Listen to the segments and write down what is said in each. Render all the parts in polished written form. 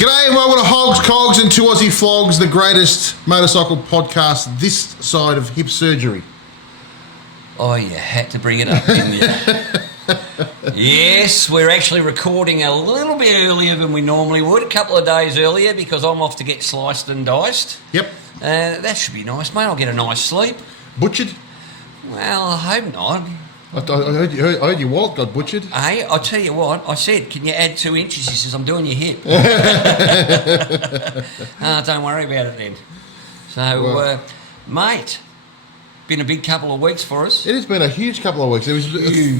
G'day and welcome to Hogs, Cogs and two Aussie Flogs, the greatest motorcycle podcast this side of hip surgery. Oh, you had to bring it up, didn't you? Yes, we're actually recording a little bit earlier than we normally would, a couple of days earlier, because I'm off to get sliced and diced. Yep. That should be nice, mate. I'll get a nice sleep. Butchered? Well, I hope not. I heard your wallet got butchered. Hey, I'll tell you what, I said, can you add 2 inches? He says, I'm doing your hip. Don't worry about it then. So, mate, been a big couple of weeks for us. It has been a huge couple of weeks. There was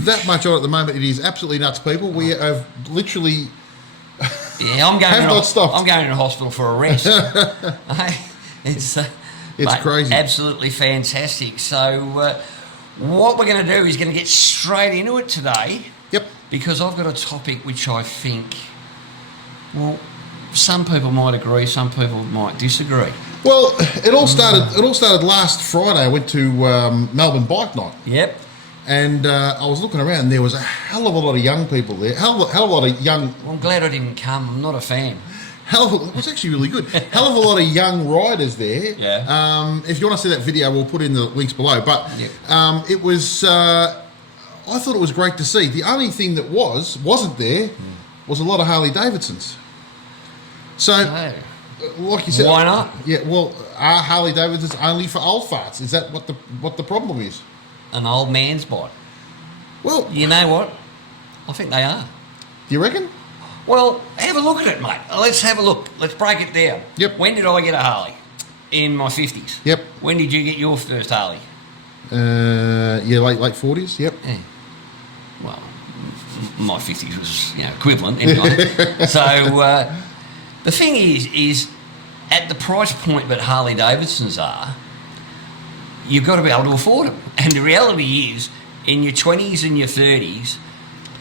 that much on at the moment. It is absolutely nuts, people. We have literally I'm going not stopped. I'm going to hospital for a rest. It's mate, crazy. Absolutely fantastic. So, what we're going to do is going to get straight into it today. Yep. Because I've got a topic which I think, well, some people might agree, some people might disagree. Well, it all started last Friday. I went to Melbourne Bike Night. Yep. And I was looking around, and there was a hell of a lot of young people there. Hell of a lot of young... Well, I'm glad I didn't come. I'm not a fan. It was actually really good. Hell of a lot of young riders there. Yeah. If you want to see that video, we'll put in the links below. But it was... I thought it was great to see. The only thing that wasn't there was a lot of Harley Davidsons. So, like you said... Why not? Yeah, well, are Harley Davidsons only for old farts? Is that what the problem is? An old man's bike. Well... You know what? I think they are. Do you reckon? Well, have a look at it, mate. Let's have a look. Let's break it down. Yep. When did I get a Harley? In my 50s. Yep. When did you get your first Harley? Late 40s. Yep. Yeah. Well, my 50s was equivalent anyway. So the thing is at the price point that Harley Davidsons are, you've got to be able to afford them. And the reality is, in your 20s and your 30s,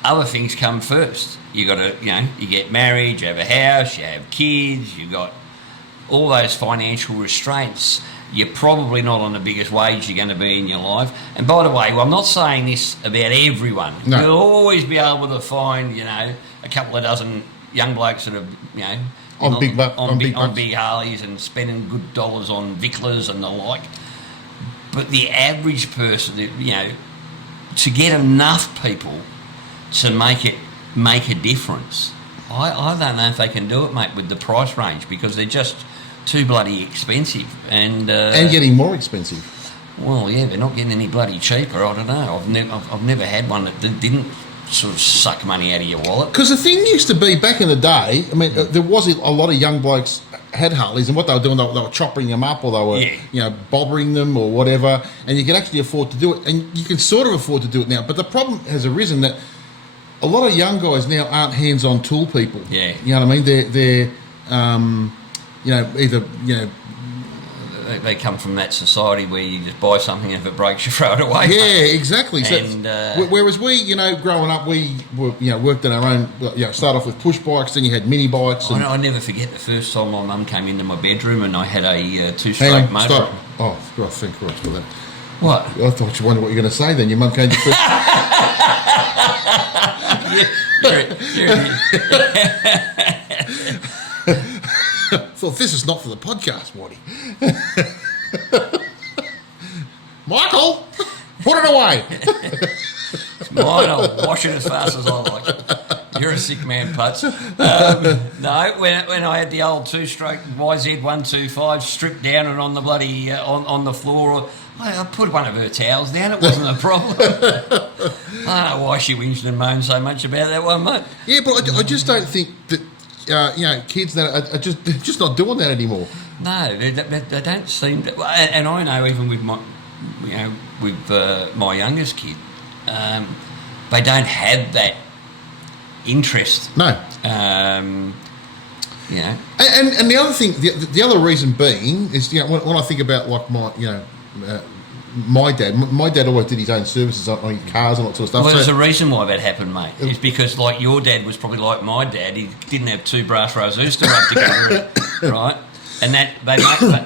other things come first. You got to, you get married, you have a house, you have kids, you've got all those financial restraints. You're probably not on the biggest wage you're going to be in your life. And by the way, I'm not saying this about everyone. No. You'll always be able to find, a couple of dozen young blokes that are, on big Harleys and spending good dollars on Vicklers and the like. But the average person, to get enough people to make a difference, I don't know if they can do it, mate, with the price range, because they're just too bloody expensive and getting more expensive. Well, yeah, they're not getting any bloody cheaper. I don't know. I've never had one that didn't sort of suck money out of your wallet. Because the thing used to be back in the day. I mean, there was a lot of young blokes had Harleys, and what they were doing, they were chopping them up, or they were bobbering them or whatever, and you could actually afford to do it, and you can sort of afford to do it now. But the problem has arisen that a lot of young guys now aren't hands-on tool people. Yeah. You know what I mean? They're either, They come from that society where you just buy something, and if it breaks, you throw it away. Yeah, exactly. And, whereas we, growing up, we were, worked in our own, start off with push bikes, then you had mini bikes. I never forget the first time my mum came into my bedroom and I had a two-stroke motor. Stop. Oh, thank Christ for that. What? I thought you wondered what you were going to say then. Your mum came to first... thought, this is not for the podcast, Whitey. Michael, put it away. It's mine. I'll wash it as fast as I like. You're a sick man, Putz. No, when I had the old two-stroke YZ125 stripped down and on the bloody on the floor, I put one of her towels down. It wasn't a problem. I don't know why she whinged and moaned so much about that one, mate. Yeah, but I just don't think that kids that are just not doing that anymore. No, they don't seem to. And I know even with my my youngest kid, they don't have that interest. No. And the other thing, the other reason being is, when I think about like my dad always did his own services on cars and all that sort of stuff. Well, there's a reason why that happened, mate. It's because, like, your dad was probably like my dad. He didn't have 2 brass roses to rub together, right? And that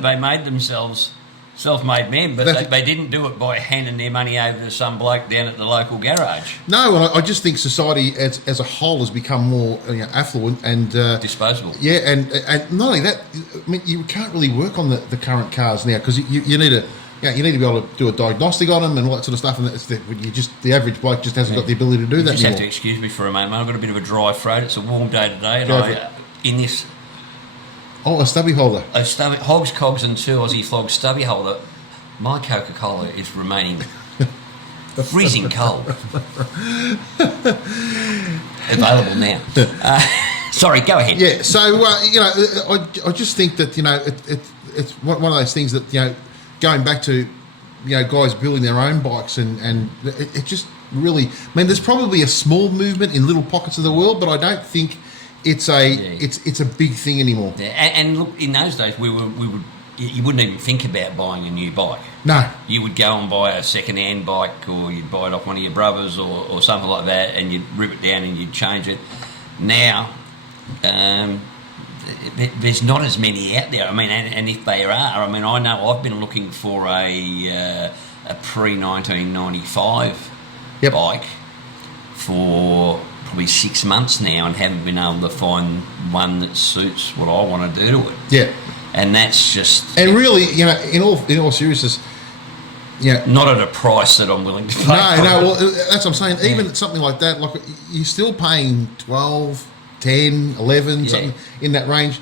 they made themselves self-made men, but they didn't do it by handing their money over to some bloke down at the local garage. No, and I just think society as a whole has become more affluent and disposable. Yeah, and not only that, I mean, you can't really work on the current cars now because you need to. Yeah, you need to be able to do a diagnostic on them and all that sort of stuff, and the average bloke just hasn't got the ability to do that just anymore. Have to excuse me for a moment. I've got a bit of a dry throat. It's a warm day today, and in this. Oh, a stubby holder. A stubby Hogs, Cogs, and 2 Aussie Flogs stubby holder. My Coca-Cola is remaining freezing cold. Available now. Sorry, go ahead. Yeah. So I just think that it's one of those things that going back to guys building their own bikes and it just really. I mean, there's probably a small movement in little pockets of the world, but I don't think it's a big thing anymore. Yeah. And look, in those days we would. You wouldn't even think about buying a new bike. No. You would go and buy a second-hand bike, or you'd buy it off one of your brothers or something like that, and you'd rip it down and you'd change it. Now, there's not as many out there. I mean, and if there are, I mean, I know I've been looking for a pre-1995 bike for probably 6 months now and haven't been able to find one that suits what I want to do to it. Yeah. And that's just... And really, in all seriousness, not at a price that I'm willing to pay. No, well, that's what I'm saying. Even something like that, like you're still paying 12, 10, 11, something in that range.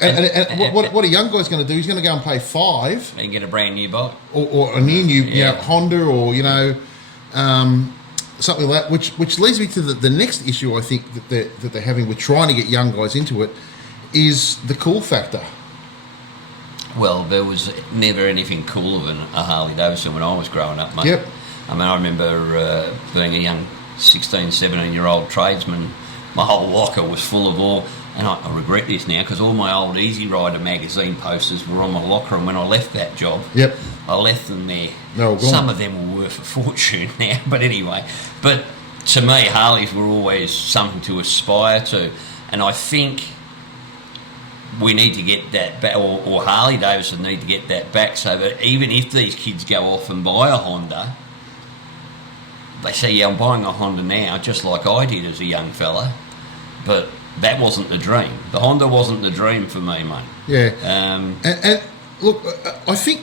And what a young guy's going to do, he's going to go and pay $5... And get a brand new bike. Or a new Honda or, something like that, which leads me to the next issue I think that they're having with trying to get young guys into it is the cool factor. Well, there was never anything cooler than a Harley Davidson when I was growing up, mate. Yep. I mean, I remember being a young 16, 17-year-old tradesman, my whole locker was full of all, and I regret this now, because all my old Easy Rider magazine posters were on my locker, and when I left that job, I left them there. Some of them were worth a fortune now, but anyway. But to me, Harleys were always something to aspire to, and I think we need to get that back, or Harley Davidson need to get that back, so that even if these kids go off and buy a Honda, they say, I'm buying a Honda now, just like I did as a young fella, but that wasn't the dream. The Honda wasn't the dream for me, mate. Yeah. And look, I think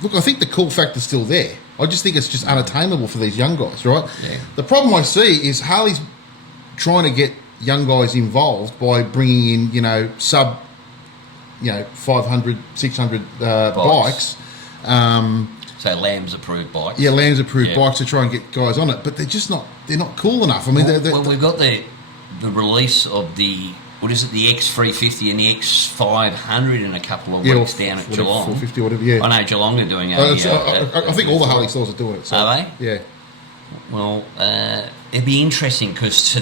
the cool factor's still there. I just think it's just unattainable for these young guys, right? Yeah. The problem I see is Harley's trying to get young guys involved by bringing in, sub 500, 600 bikes. So Lamb's approved bikes. Yeah, Lamb's approved bikes to try and get guys on it, but they're not cool enough. I mean, we've got the release of the X350 and the X500 in a couple of weeks down at Geelong. 450, whatever. I know Geelong are doing I think all the Harley stores are doing it. So, are they? Yeah. Well, it'd be interesting because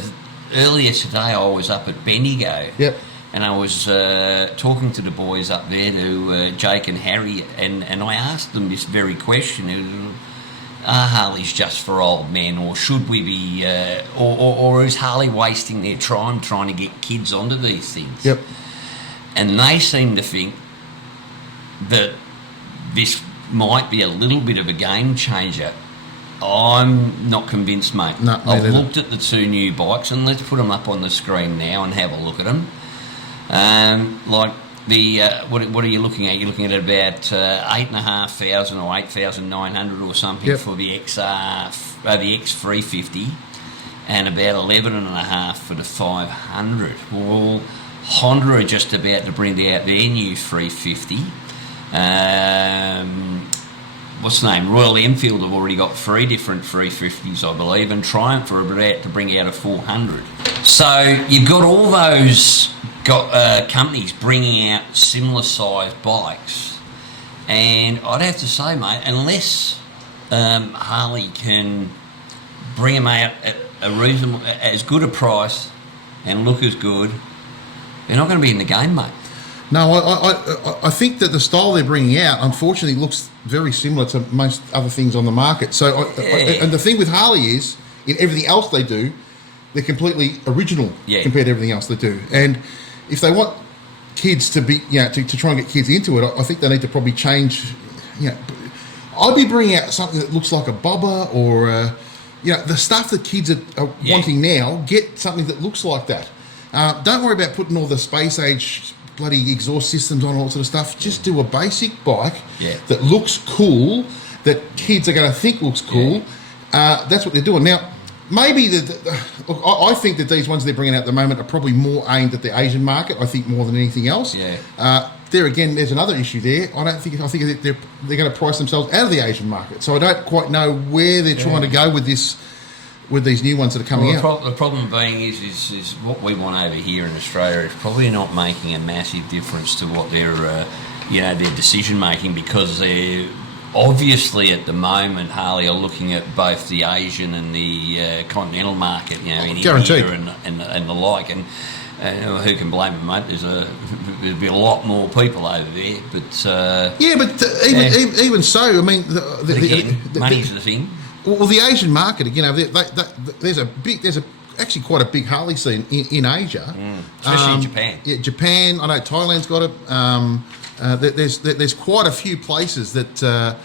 earlier today I was up at Bendigo. Yep. And I was talking to the boys up there, to Jake and Harry, and I asked them this very question: are Harleys just for old men, or should we be, or is Harley wasting their time trying to get kids onto these things? Yep. And they seem to think that this might be a little bit of a game changer. I'm not convinced, mate. No, I've looked at the 2 new bikes, and let's put them up on the screen now and have a look at them. Like the what are you looking at? You're looking at about 8,500 or 8,900 or something for the X350, and about 11,500 for the 500. Well, Honda are just about to bring out their new 350. What's the name? Royal Enfield have already got 3 different 350s, I believe, and Triumph are about to bring out a 400. So you've got all those companies bringing out similar sized bikes, and I'd have to say, mate, unless Harley can bring them out at a reasonable, as good a price and look as good, they're not going to be in the game, mate. No, I think that the style they're bringing out, unfortunately, looks very similar to most other things on the market. So, and the thing with Harley is, in everything else they do, they're completely original compared to everything else they do. And if they want kids to be, to try and get kids into it, I think they need to probably change I'd be bringing out something that looks like a bobber or, the stuff that kids are wanting now. Get something that looks like that. Don't worry about putting all the space age bloody exhaust systems on, all that sort of stuff. Just do a basic bike that looks cool, that kids are going to think looks cool. That's what they're doing now. Maybe I think that these ones they're bringing out at the moment are probably more aimed at the Asian market. I think more than anything else. There again, there's another issue there. I think they're going to price themselves out of the Asian market. So I don't quite know where they're trying to go with this, with these new ones that are coming out. The problem being is what we want over here in Australia is probably not making a massive difference to what their decision making, because they're obviously at the moment Harley are looking at both the Asian and the continental market, in India and the like, and who can blame them, mate? There'd be a lot more people over there, but even so, I mean, money's the thing. Well, the Asian market again, there's actually quite a big Harley scene in Asia, especially in Japan. Yeah, Japan. I know Thailand's got it. There's quite a few places that are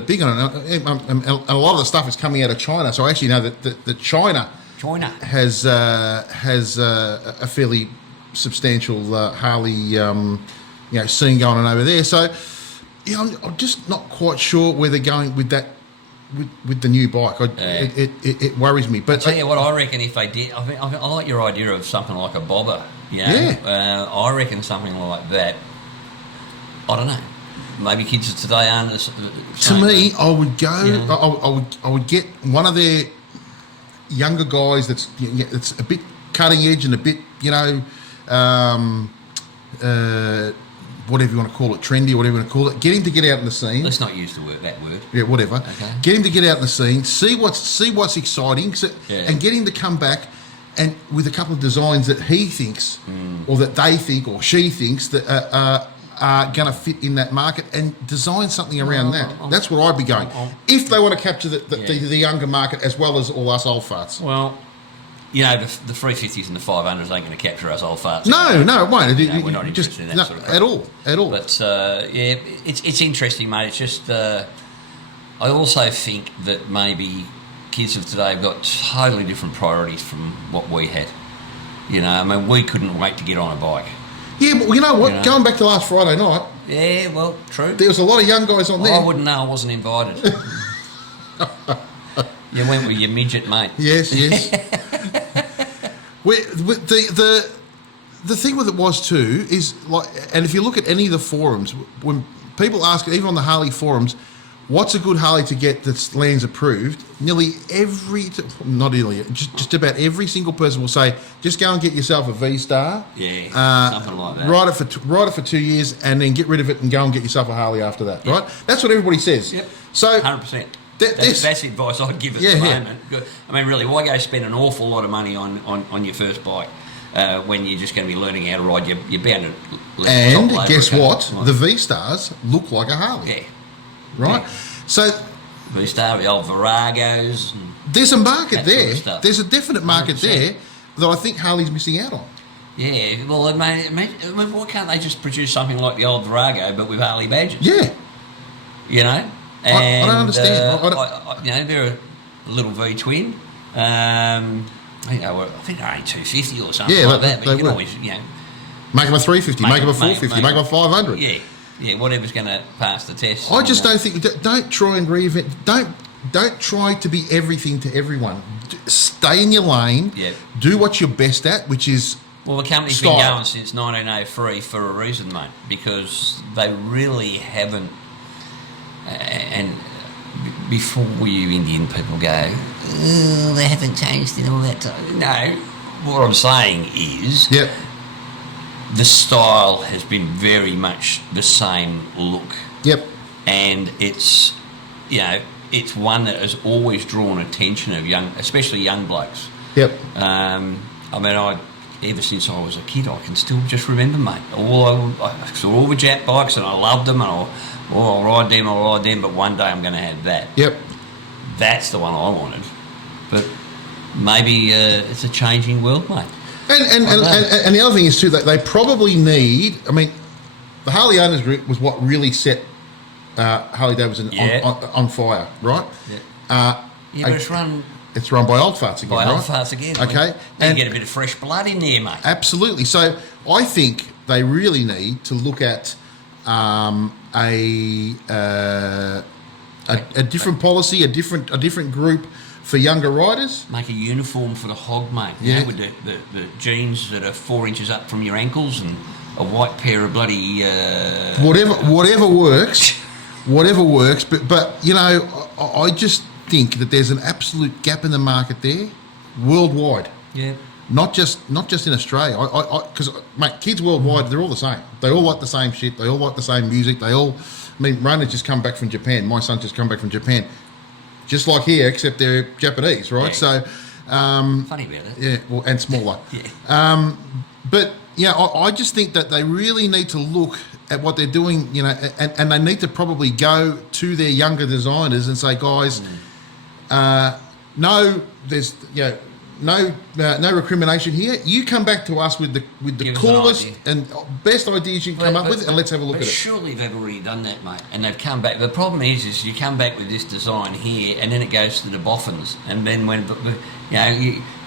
big on it, and a lot of the stuff is coming out of China. So I actually know that China has a fairly substantial Harley scene going on over there. So I'm just not quite sure where they're going with that. With the new bike, it worries me. But I'll tell you what, I reckon if they did, I like your idea of something like a bobber. I reckon something like that. I don't know. Maybe kids of today aren't the same. To me, I would go. I would get one of their younger guys that's a bit cutting edge and a bit whatever you want to call it, trendy or whatever you want to call it. Get him to get out in the scene. Let's not use that word. Yeah, whatever. Okay. Get him to get out in the scene. See what's exciting, and get him to come back and with a couple of designs that he thinks, or that they think, or she thinks that are going to fit in that market, and design something around that. That's where I'd be going if they want to capture the younger market as well as all us old farts. Well, the 350s and the 500s ain't going to capture us old farts. No, it won't. We're not interested in that sort of thing. At all. But, it's interesting, mate. It's just, I also think that maybe kids of today have got totally different priorities from what we had. We couldn't wait to get on a bike. Yeah, but you know what? Going back to last Friday night. Yeah, well, true. There was a lot of young guys on there. I wouldn't know. I wasn't invited. You went with your midget mate. Yes. The thing with it was too is like, and if you look at any of the forums, when people ask, even on the Harley forums, what's a good Harley to get that's lands approved? Just about every single person will say, just go and get yourself a V-Star. Yeah, something like that. Ride it for 2 years, and then get rid of it and go and get yourself a Harley after that. Right? That's what everybody says. Yep. So 100%. That's the advice I'd give at the moment. I mean, really, why go spend an awful lot of money on your first bike when you're just going to be learning how to ride? You're bound to let and guess what? The V-Stars look like a Harley. Yeah. Right? Yeah. So V-Star, the old Viragos. There's a market there. Sort of There's a definite market 100%. There that I think Harley's missing out on. Yeah, well, why can't they just produce something like the old Virago but with Harley badges? Yeah. And, I don't understand. They're a little V-twin. I think they're only 250 or something like that. But you can always, make them a 350, make them a 450, make them a 500. Yeah, whatever's going to pass the test. I just don't think. Don't try and reinvent. Don't try to be everything to everyone. Stay in your lane. Yeah. Do what you're best at, which is. Well, the company's been going since 1903 for a reason, mate, because they really haven't. And before you Indian people go, they haven't changed in all that time. No, what I'm saying is, the style has been very much the same look. Yep. And it's, it's one that has always drawn attention of especially young blokes. Yep. Ever since I was a kid, I can still just remember, mate. I saw all the Jap bikes and I loved them, and I'll ride them, but one day I'm going to have that. Yep. That's the one I wanted. But maybe it's a changing world, mate. And the other thing is, too, that they probably need... I mean, the Harley Owners Group was what really set Harley Davidson on fire, right? Yeah, but it's run... It's run by old farts again, by right? old farts again. Okay. And you get a bit of fresh blood in there, mate. Absolutely. So I think they really need to look at a different policy, a different group for younger riders. Make a uniform for the hog, mate. Yeah. You know, with the jeans that are 4 inches up from your ankles and a white pair of bloody... Whatever works. Whatever works. But you know, I just think that there's an absolute gap in the market there, worldwide. Yeah. Not just in Australia. Because mate, kids worldwide, they're all the same. They all like the same shit. They all like the same music. I mean, Rana's just come back from Japan. My son's just come back from Japan. Just like here, except they're Japanese, right? Yeah. So, funny about it. Yeah, well, and smaller. Yeah. But yeah, I just think that they really need to look at what they're doing, you know, and they need to probably go to their younger designers and say, guys, no, there's no recrimination here. You come back to us with the coolest and best ideas you can come up with, and let's have a look at it. Surely they've already done that, mate, and they've come back. The problem is you come back with this design here, and then it goes to the boffins, and then when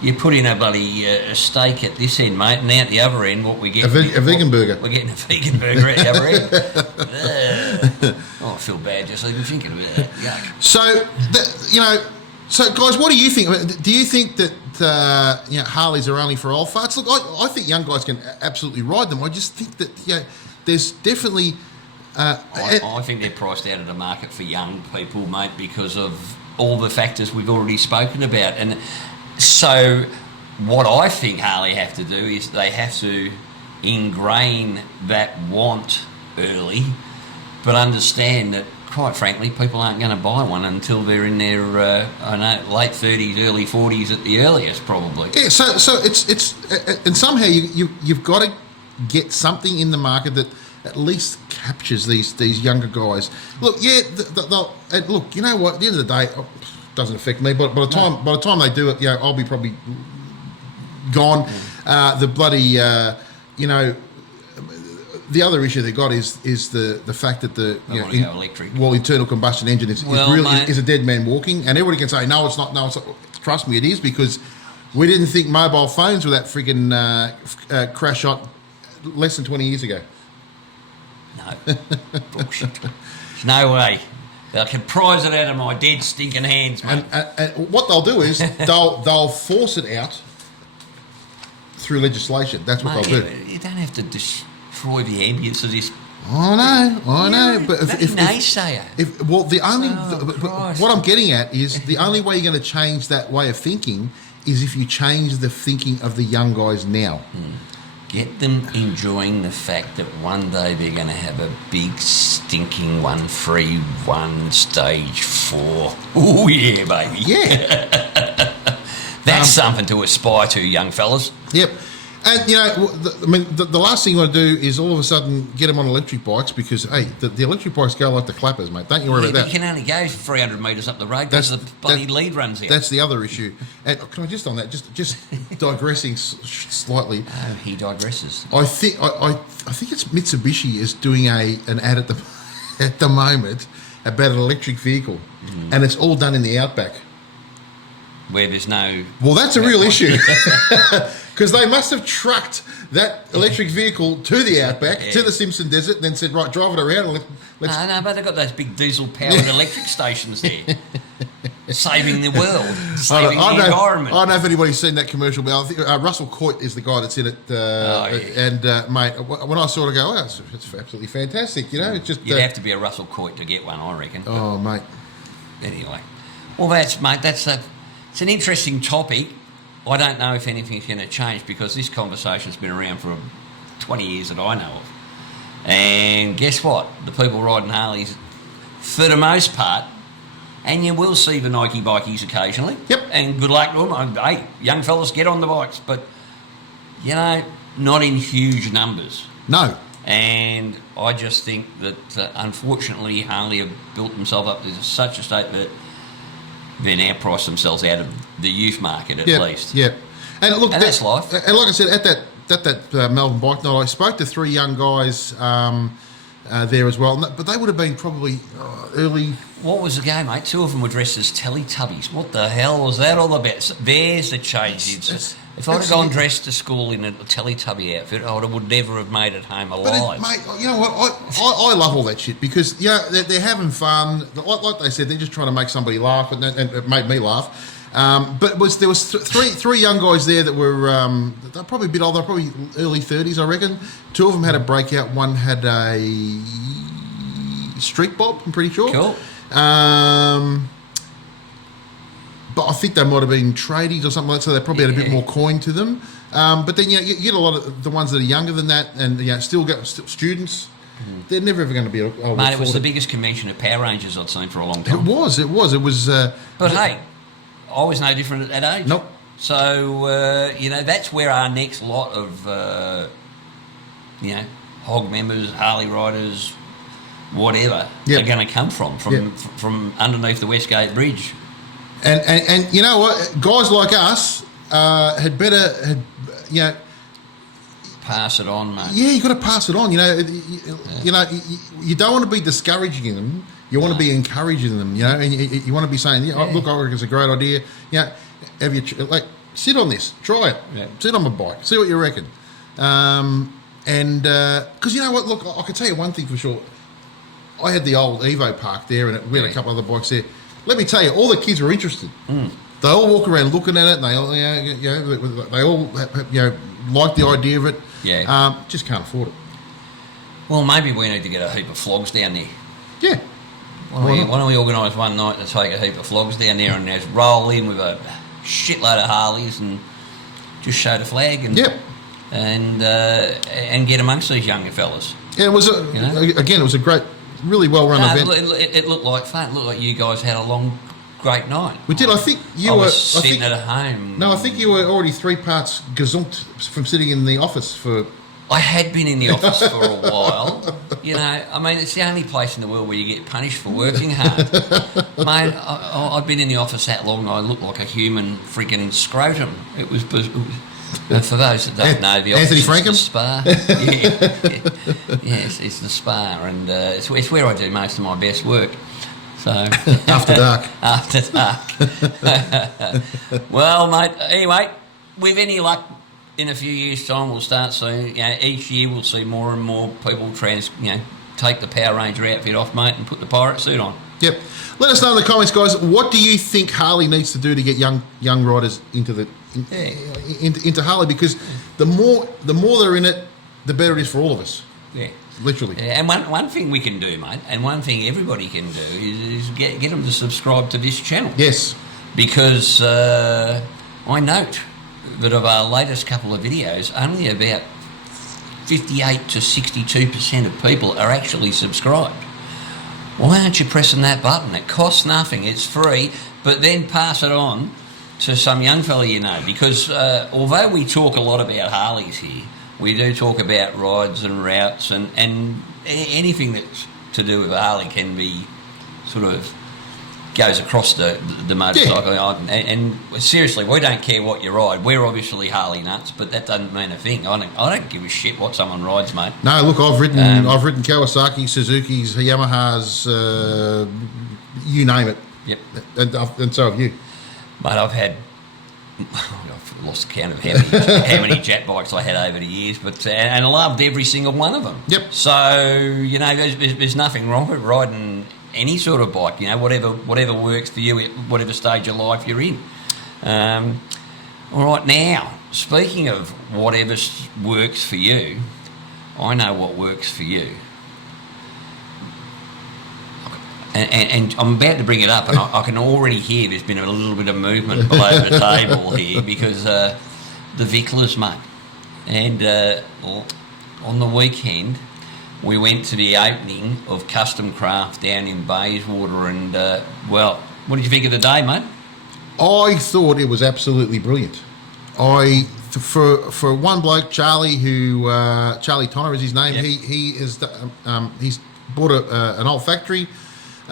you put in a bloody steak at this end, mate, and out the other end, what we get? A vegan burger. We're getting a vegan burger at the other end. I feel bad just even thinking about that. Yuck. So guys, what do you think? Do you think that Harleys are only for old farts? Look, I think young guys can absolutely ride them. I just think that there's definitely. I think they're priced out of the market for young people, mate, because of all the factors we've already spoken about. And so, what I think Harley have to do is they have to ingrain that want early, but understand that, quite frankly, people aren't going to buy one until they're in their, late 30s, early 40s at the earliest, probably. Yeah, so it's and somehow you've got to get something in the market that at least captures these younger guys. Look, yeah, look, you know what? At the end of the day, it doesn't affect me. But by the time they do it, I'll be probably gone. The bloody, the other issue they got is the fact that electric. Internal combustion engine is a dead man walking, and everybody can say no, it's not. Trust me, it is, because we didn't think mobile phones were that freaking crash shot less than 20 years ago. No, bullshit. There's no way. They can prize it out of my dead stinking hands, mate. And what they'll do is they'll force it out through legislation. That's what they'll do. You don't have to destroy the ambience of this. I know, but if naysayer. What I'm getting at is the only way you're going to change that way of thinking is if you change the thinking of the young guys now. Get them enjoying the fact that one day they're going to have a big stinking 131 stage 4. Oh yeah, baby. Yeah. That's something to aspire to, young fellas. Yep. And, the last thing you want to do is all of a sudden get them on electric bikes, because, hey, the electric bikes go like the clappers, mate. Don't you worry about that. You can only go 300 metres up the road because the bloody lead runs out. That's the other issue. And can I just on that, just digressing slightly. Oh, he digresses. I think it's Mitsubishi is doing an ad at the moment about an electric vehicle, and it's all done in the outback. Where there's no... Well, that's a real issue. Because they must have trucked that electric vehicle to the outback, to the Simpson Desert, and then said, right, drive it around. Let's... No, but they've got those big diesel-powered electric stations there. Saving the world, saving the environment. I don't know if anybody's seen that commercial, but I think Russell Coit is the guy that's in it. And, mate, when I saw it, I go, oh, it's absolutely fantastic. It's just... You'd have to be a Russell Coit to get one, I reckon. Oh, mate. Anyway. Well, it's an interesting topic. I don't know if anything's going to change, because this conversation's been around for 20 years that I know of. And guess what? The people riding Harleys, for the most part, and you will see the Nike bikies occasionally. Yep. And good luck to them. Hey, young fellas, get on the bikes. But, not in huge numbers. No. And I just think that, unfortunately, Harley have built themselves up to such a state that they now price themselves out of the youth market at least. Yeah, and look, that's life. And like I said, at that Melbourne bike night, I spoke to 3 young guys there as well. But they would have been probably early. What was the game, mate? Two of them were dressed as Teletubbies. What the hell was that all about? There's the change. If I'd have gone dressed to school in a Teletubby outfit, I would never have made it home alive. But, mate, you know what? I love all that shit because, you know, they're having fun. Like they said, they're just trying to make somebody laugh, and it made me laugh. But there was three young guys there that were they're probably a bit older, probably early 30s, I reckon. Two of them had a breakout. One had a street bob, I'm pretty sure. Cool. But I think they might have been tradies or something like that, so they probably had a bit more coin to them. But then, you know, you get a lot of the ones that are younger than that, and, you know, still students. They're never ever going to be able to Mate, it was the biggest convention of Power Rangers I'd seen for a long time. It was. But hey, I was no different at that age. Nope. So, you know, that's where our next lot of, you know, Hog members, Harley riders, whatever, are going to come from underneath the Westgate Bridge. And you know what? Guys like us had better, you know... Pass it on, mate. Yeah, you got to pass it on. You know, you don't want to be discouraging them. You want to be encouraging them. You know, and you want to be saying, look, I reckon it's a great idea. You know, have you sit on this, try it, sit on my bike, see what you reckon. And because you know what, look, I can tell you one thing for sure. I had the old Evo park there, and we had a couple other bikes there. Let me tell you, all the kids were interested. They all walk around looking at it, and they all, like the idea of it. Yeah. Just can't afford it. Well, maybe we need to get a heap of flogs down there. Yeah. Why don't we organise one night to take a heap of flogs down there and just roll in with a shitload of Harleys and just show the flag and and get amongst these younger fellas. Yeah, it was again, it was a great, really well run event. It looked like fun. It looked like you guys had a great night. We did. I think you were were sitting at home. No, I think you were already 3 parts gazumped from sitting in the office for. I had been in the office for a while. You know, I mean, it's the only place in the world where you get punished for working hard. Mate, I've been in the office that long, I look like a human freaking scrotum. It was for those that don't know, the office Anthony is the spa. Yes, it's the spa, and it's where I do most of my best work. So after dark. After dark. Well, mate, anyway, with any luck, in a few years' time, we'll start seeing, you know, each year we'll see more and more people take the Power Ranger outfit off, mate, and put the pirate suit on. Yep. Let us know in the comments, guys. What do you think Harley needs to do to get young riders into into Harley? Because the more they're in it, the better it is for all of us. Yeah. Literally. Yeah, and one thing we can do, mate, and one thing everybody can do is get them to subscribe to this channel. Yes. Because I note that of our latest couple of videos, only about 58 to 62% of people are actually subscribed. Why aren't you pressing that button? It costs nothing, it's free, but then pass it on to some young fella you know, because although we talk a lot about Harleys here, we do talk about rides and routes and anything that's to do with Harley can be sort of goes across the motorcycle. Yeah. And seriously, we don't care what you ride. We're obviously Harley nuts, but that doesn't mean a thing. I don't give a shit what someone rides, mate. No, look, I've ridden Kawasaki, Suzuki's, Yamaha's, you name it. Yep. And so have you. Mate, I've lost count of how many jet bikes I had over the years, but and I loved every single one of them. Yep. So you know, there's nothing wrong with riding any sort of bike. You know, whatever works for you at whatever stage of life you're in. All right, now speaking of whatever works for you, I know what works for you. And I'm about to bring it up, and I can already hear there's been a little bit of movement below the table here because the Vicklers, mate. And on the weekend, we went to the opening of Cuztom Kraft down in Bayswater, and well, what did you think of the day, mate? I thought it was absolutely brilliant. For one bloke, Charlie, Charlie Tonner is his name. Yep. He's bought an old factory.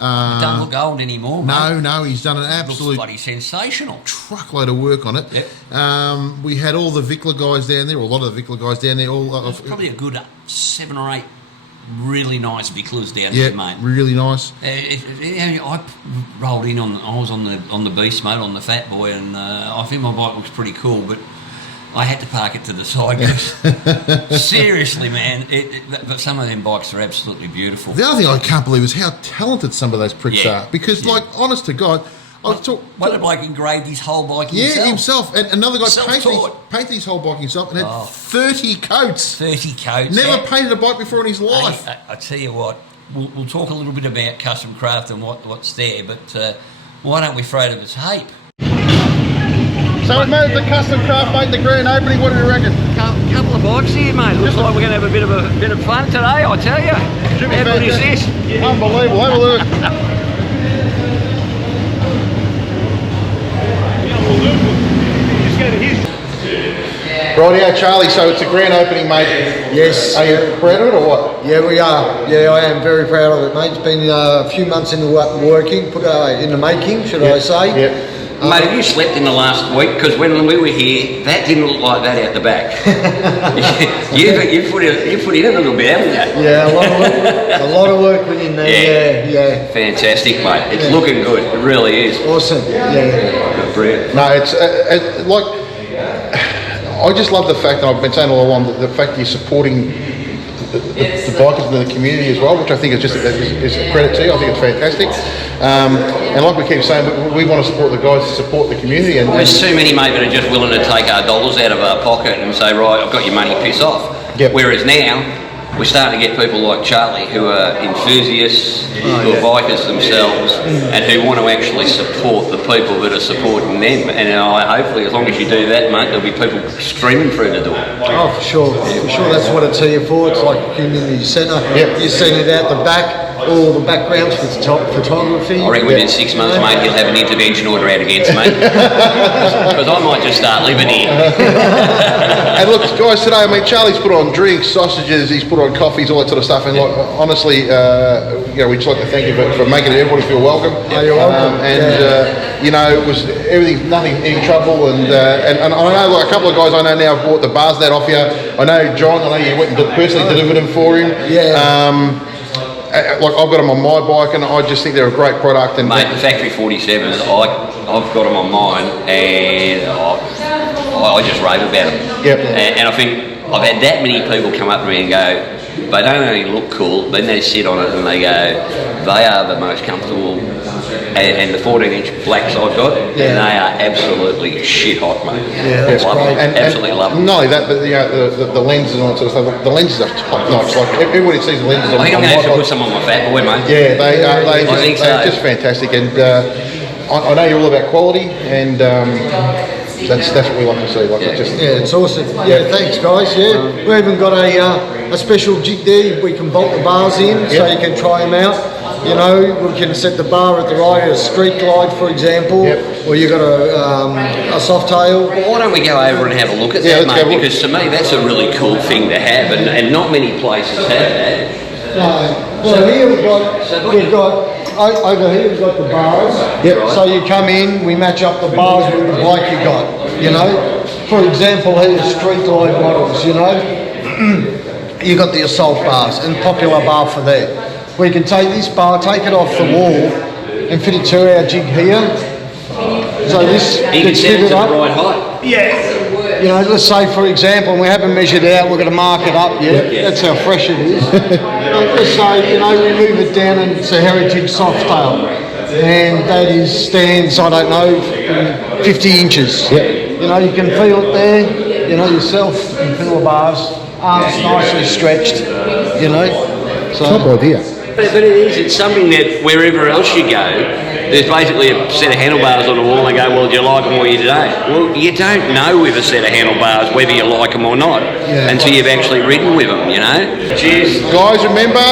It doesn't look old anymore, mate. No, he's done an absolute... Looks bloody sensational. Truckload of work on it. Yep. We had all the Vickler guys down there, or a lot of the Vickler guys down there. Probably a good 7 or 8 really nice because down Yeah, here, mate. really nice. I rolled in I was on the beast, mate, on the Fat Boy, and I think my bike looks pretty cool, but I had to park it to the side. Seriously, man. But some of them bikes are absolutely beautiful. The other thing I can't believe is how talented some of those pricks Yeah. are. Because, like, honest to God, I was One of bloke engraved his whole bike himself. Yeah, himself. And another guy Self-taught. painted his whole bike himself and had 30 coats. 30 coats. Never painted a bike before in his life. Hey, I tell you what, we'll talk a little bit about Custom Kraft and what's there, but why don't we throw to the tape? So we made the Custom Kraft, mate, the grand opening. What do you reckon? Couple of bikes here, mate. Looks like we're going to have a bit of fun today, I tell you. How good is this? Unbelievable. Have a look. Rightio, Charlie, so it's a grand opening, mate. Yes. Are you proud of it or what? Yeah, we are. Yeah, I am very proud of it, mate. It's been a few months in the working, in the making, should I say. Yeah. Mate, have you slept in the last week? Because when we were here, that didn't look like that out the back. you put in a little bit, haven't you? Yeah, a lot of work went in there. Yeah. Fantastic, mate. It's looking good. It really is. Awesome. Yeah. Brilliant. No, it's like, I just love the fact, and I've been saying all along, the fact that you're supporting the bikers in the community as well, which I think is a credit to you. I think it's fantastic. And like we keep saying, we want to support the guys to support the community. And there's too many, mate, that are just willing to take our dollars out of our pocket and say, right, I've got your money, piss off. Yep. Whereas now, we're starting to get people like Charlie who are enthusiasts, who are bikers themselves, and who want to actually support the people that are supporting them. And hopefully, as long as you do that, mate, there'll be people streaming through the door. Oh, for sure. For sure, that's what it's here for. It's like a community centre. Yep. You send it out the back. All the backgrounds for photography. I reckon within 6 months, mate, he'll have an intervention order out against me. Because I might just start living here. And look, guys, today, I mean, Charlie's put on drinks, sausages, he's put on coffees, all that sort of stuff. And like, honestly, we'd just like to thank you for making everybody feel welcome. Oh, you're welcome. It was everything, nothing, any trouble. And I know like a couple of guys I know now have bought the bars that off you. I know John, I know you went and personally delivered them for him. Yeah. Like I've got them on my bike, and I just think they're a great product. And mate, the Factory 47s, I've got them on mine, and I just rave about them. Yep. And I think I've had that many people come up to me and go, they don't only look cool, then they sit on it and they go, they are the most comfortable. And the 14-inch blacks I've got, and they are absolutely shit hot, mate. Yeah, that's love great. them. Absolutely love them. Not only that, but the lenses and all that sort of stuff. The lenses are top notch. Like everybody sees the lenses. I think I'm going to have to put some on my Fat Boy, mate. Yeah, they're so. just fantastic. And I know you're all about quality, and that's what we like to see. Like it's awesome. Yeah, thanks guys. Yeah, we even got a special jig there. We can bolt the bars in, so you can try them out. You know, we can set the bar at the right, a street glide, for example, or you got a Softail. Well, why don't we go over and have a look at that, mate? Because to me, that's a really cool thing to have, and not many places have that. So here we've got over here we've got the bars. Yep. So you come in, we match up the bars with the bike you got. You know, for example, here's street glide models. You know, you got the Assault bars and popular bar for that. We can take this bar, take it off the wall, and fit it to our jig here. So this gets fitted up. Right height. Yeah. You know, let's say for example, we haven't measured out, we're going to mark it up yet. Yeah. That's how fresh it is. Let's say, you know, we move it down and it's a Heritage Softail. And that stands, I don't know, 50 inches. Yeah. You know, you can feel it there, you know, yourself, you can feel the bars. Arms nicely stretched, you know. So, top idea. But it's something that wherever else you go, there's basically a set of handlebars on the wall and they go, well, do you like them or you don't? Well, you don't know with a set of handlebars whether you like them or not until you've actually ridden with them, you know? Cheers. Guys, remember,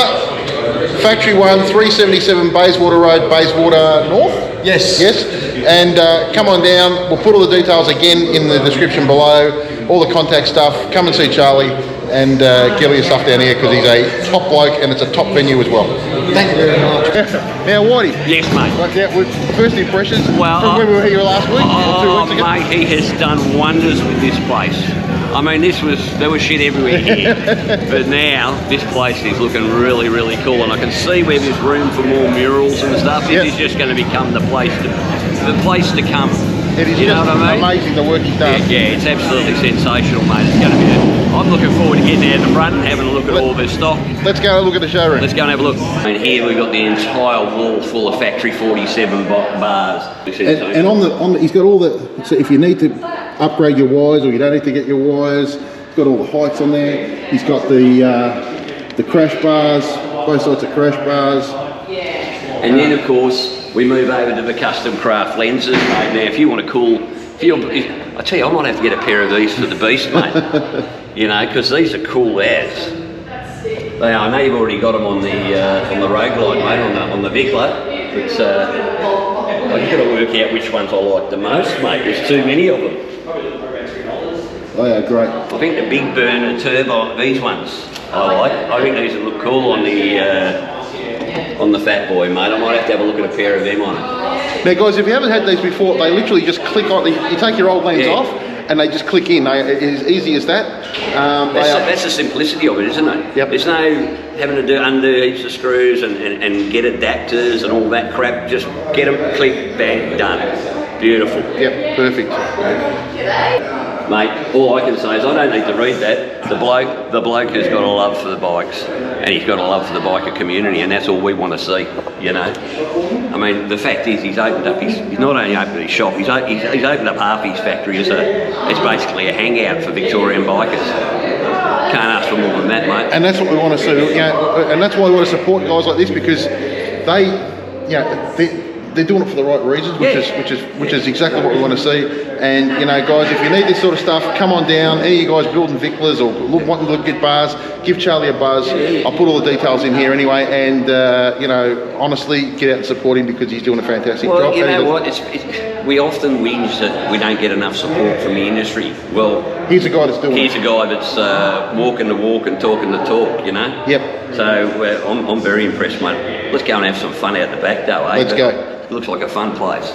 Factory 1, 377 Bayswater Road, Bayswater North? yes. Yes? And come on down. We'll put all the details again in the description below, all the contact stuff. Come and see Charlie. And get all your stuff down here because he's a top bloke and it's a top venue as well. Thank you very much. Now, Whitey. Yes, mate. First impressions Well, from when we were here last week or 2 weeks ago. Mate, he has done wonders with this place. I mean, there was shit everywhere here, but now this place is looking really, really cool, and I can see where there's room for more murals and stuff. This is just going to become the place to come. It is, you know what I mean? Amazing the work he's done. Yeah, it's absolutely sensational, mate. It's going to be. I'm looking forward to getting out the front and having a look at all the stock. Let's go and look at the showroom. Let's go and have a look. And here we've got the entire wall full of factory 47 bars. And on the he's got all the. So if you need to upgrade your wires or you don't need to get your wires, he's got all the heights on there. He's got the crash bars, both sorts of crash bars. And then of course we move over to the Cuztom Kraft lenses, mate. Now if you want a cool, I tell you, I might have to get a pair of these for the beast, mate. You know, because these are cool as. I know you've already got them on the road glide, mate, on the Vickler, but I've got to work out which ones I like the most, mate. There's too many of them. Oh yeah, great. I think the big burner turbo, these ones I like. I think these would look cool on the Fat Boy, mate. I might have to have a look at a pair of them on it. Now guys, if you haven't had these before, they literally just click on, you take your old lens off and they just click in. It's as easy as that. That's the simplicity of it, isn't it? Yep. There's no having to undo heaps of screws and get adapters and all that crap. Just get them, click, bang, done. Beautiful. Yep, perfect. Mate, all I can say is I don't need to read that. The bloke has got a love for the bikes, and he's got a love for the biker community, and that's all we want to see, you know. I mean, the fact is he's opened up he's not only opened his shop, he's opened up half his factory it's basically a hangout for Victorian bikers. Can't ask for more than that, mate. And that's what we want to see, you know, and that's why we want to support guys like this, because they're doing it for the right reasons, which is exactly what we want to see. And you know, guys, if you need this sort of stuff, come on down. Any of you guys building Vicklers or wanting to get bars, give Charlie a buzz. I'll put all the details in here anyway. And you know, honestly, get out and support him because he's doing a fantastic job. Well, you know what? We often whinge that we don't get enough support from the industry. Well, here's a guy that's doing. Here's a guy that's walking the walk and talking the talk. You know. Yep. So I'm very impressed, mate. Let's go and have some fun out the back, though. Let's go. It looks like a fun place.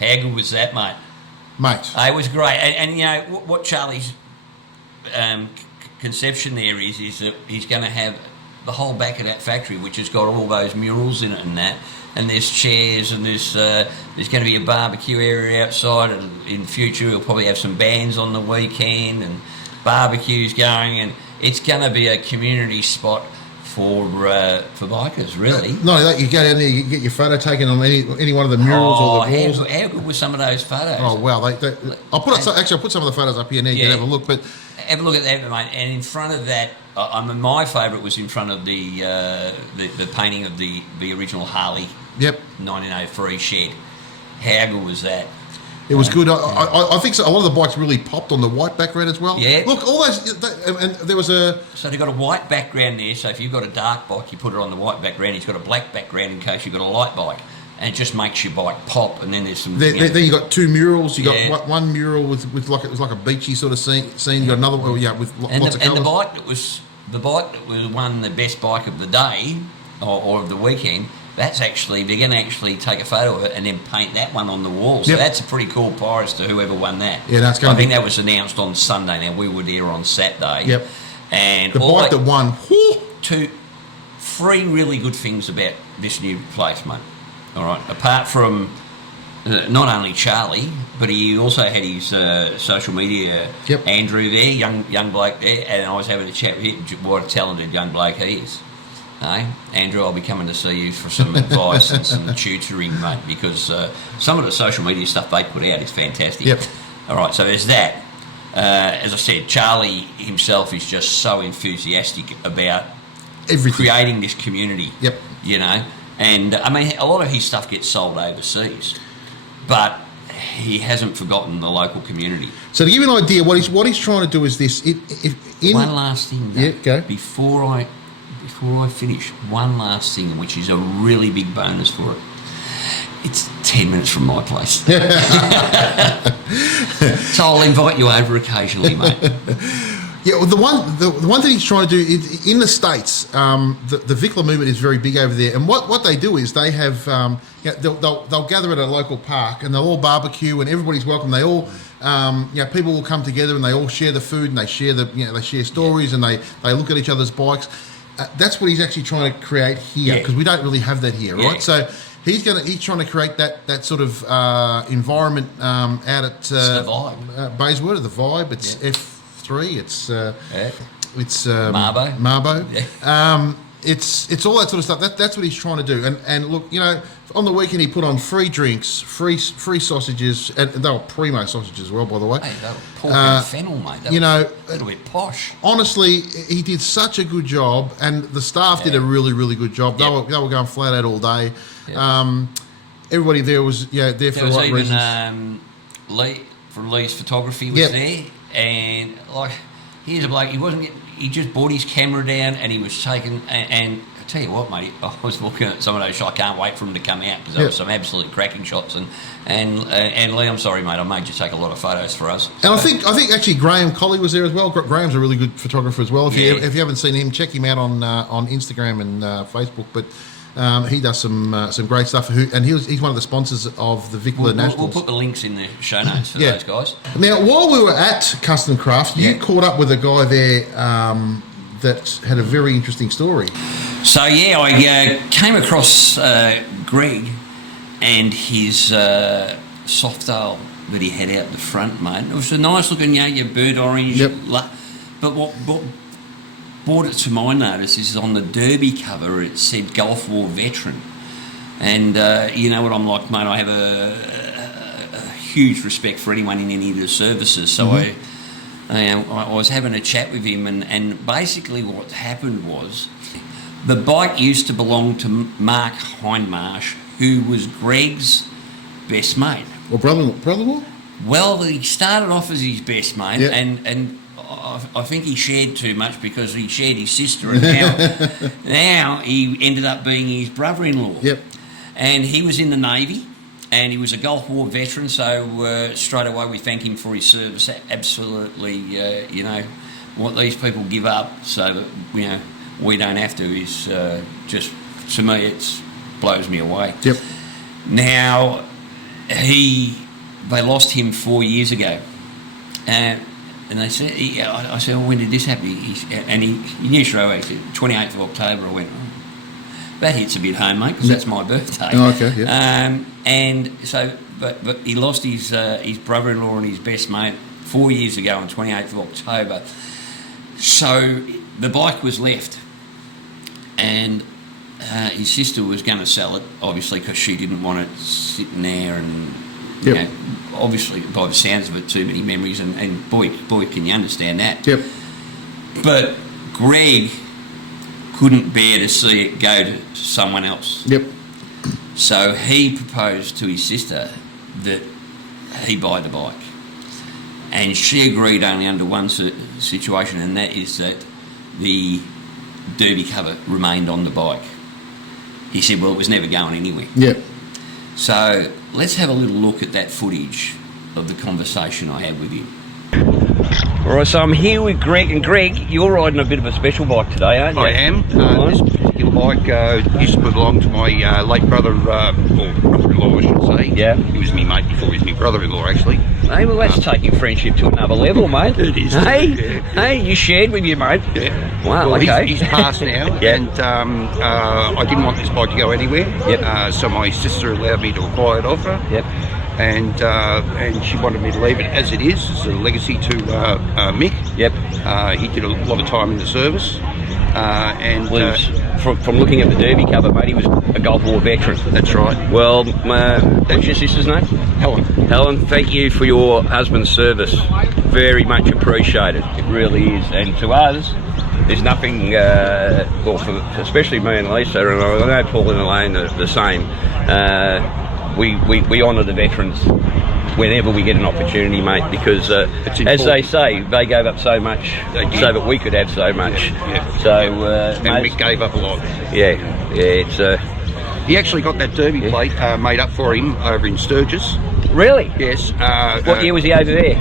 How good was that, mate? It was great. And you know, what Charlie's conception there is that he's going to have the whole back of that factory, which has got all those murals in it and that, and there's chairs and there's going to be a barbecue area outside, and in future we'll probably have some bands on the weekend and barbecues going, and it's going to be a community spot for bikers, really. No, you go down there, you get your photo taken on any one of the murals or the walls. How good were some of those photos? Oh wow! I'll put some of the photos up here now. You can have a look. But have a look at that, mate. And in front of that, my favourite was in front of the painting of the original Harley. Yep. 1903 shed. How good was that? It was good. I think so. A lot of the bikes really popped on the white background as well. Yeah. Look, all those, and there was a. So they've got a white background there. So if you've got a dark bike, you put it on the white background. He's got a black background in case you've got a light bike, and it just makes your bike pop. And then there's some. Then you got two murals. You got one mural with like it was like a beachy sort of scene. You got another one, with lots of colours. And the bike that was won the best bike of the day or of the weekend. That's actually, they're going to actually take a photo of it and then paint that one on the wall. So that's a pretty cool prize to whoever won that. Yeah, that's going I think that was announced on Sunday. Now, we were there on Saturday. Yep. And the bike that won. Three really good things about this new place, mate. All right. Apart from not only Charlie, but he also had his social media, Andrew there, young bloke there, and I was having a chat with him, what a talented young bloke he is. Hey, Andrew, I'll be coming to see you for some advice and some tutoring, mate, because some of the social media stuff they put out is fantastic. Yep. All right, so there's that. As I said, Charlie himself is just so enthusiastic about everything, creating this community. Yep. You know, and I mean, a lot of his stuff gets sold overseas, but he hasn't forgotten the local community. So to give you an idea, what he's trying to do is this. One last thing, though, yeah, go. Before I finish, one last thing, which is a really big bonus for it. It's 10 minutes from my place. So I'll invite you over occasionally, mate. Yeah, well, the one thing he's trying to do is, in the States, the Vickler movement is very big over there, and what they do is they have they'll gather at a local park and they'll all barbecue and everybody's welcome. They all people will come together and they all share the food and they share they share stories and they look at each other's bikes. That's what he's actually trying to create here, because we don't really have that here, right? So he's trying to create that sort of environment out at Bayswater, the Vibe. It's F3. It's Marbo. Yeah. It's all that sort of stuff. That's what he's trying to do. And look, on the weekend he put on free drinks, free sausages, and they were primo sausages as well, by the way. Hey, they were pork and fennel, mate. That was a little bit posh. Honestly, he did such a good job, and the staff did a really, really good job. They were going flat out all day. Yep. Everybody there was there for the right reasons. Lee from Lee's Photography was there, and here's a bloke. He just brought his camera down and he was taking. And I tell you what, mate, I was looking at some of those shots. I can't wait for them to come out, because there were some absolute cracking shots. And Lee, I'm sorry, mate, I made you take a lot of photos for us. And I think actually Graham Colley was there as well. Graham's a really good photographer as well. If you haven't seen him, check him out on Instagram and Facebook. But he does some great stuff. And he's one of the sponsors of the Vickler Nationals. We'll put the links in the show notes for those guys. Now, while we were at Custom Kraft, you caught up with a guy there that had a very interesting story. So I came across Greg and his Softail that he had out the front, mate. It was a nice looking, your burnt orange. Yep. But what brought it to my notice is on the Derby cover it said Gulf War veteran, and you know what I'm like, mate. I have a huge respect for anyone in any of the services, so I was having a chat with him, and basically what happened was the bike used to belong to Mark Hindmarsh, who was Greg's best mate. Or brother-in-law? Well, he started off as his best mate, and I think he shared too much, because he shared his sister, and now he ended up being his brother-in-law. Yep. And he was in the Navy, and he was a Gulf War veteran, so straight away we thank him for his service. Absolutely, what these people give up so that, we don't have to is just, to me, it blows me away. Yep. Now, they lost him 4 years ago. And they said, I said, well, when did this happen? He knew straight away. He said, 28th of October. I went, that hits a bit home, mate, because that's my birthday. Oh, okay, yeah. And so, but he lost his brother-in-law and his best mate 4 years ago on 28th of October. So the bike was left, and his sister was going to sell it, obviously, because she didn't want it sitting there, and obviously, by the sounds of it, too many memories, and boy, can you understand that. Yep. But Greg couldn't bear to see it go to someone else. Yep. So he proposed to his sister that he buy the bike, and she agreed only under one situation, and that is that the Derby cover remained on the bike. He said, well, it was never going anywhere. Yep. So let's have a little look at that footage of the conversation I had with him. All right, so I'm here with Greg, and Greg, you're riding a bit of a special bike today, aren't you? I am. This particular bike used to belong to my late brother, or brother-in-law, I should say. Yeah. He was my mate before he was my brother-in-law, actually. Hey, well, that's taking friendship to another level, mate. It is. Hey, you shared with your mate. Yeah. Wow, well, okay. He's passed now, and I didn't want this bike to go anywhere. Yep. So my sister allowed me to acquire it off her. Yep. And she wanted me to leave it as it is, as a legacy to Mick. Yep. He did a lot of time in the service. From looking at the Derby cover, mate, he was a Gulf War veteran. That's right. Well, what's your sister's name? Helen. Helen, thank you for your husband's service. Very much appreciated. It really is. And to us, there's nothing. Well, especially me and Lisa, and I know Paul and Elaine are the same. We honour the veterans whenever we get an opportunity, mate, because as they say, they gave up so much so that we could have so much. Yeah. So and Mick gave up a lot. Yeah, it's he actually got that derby plate made up for him over in Sturgis. Really? Yes. What year was he over there?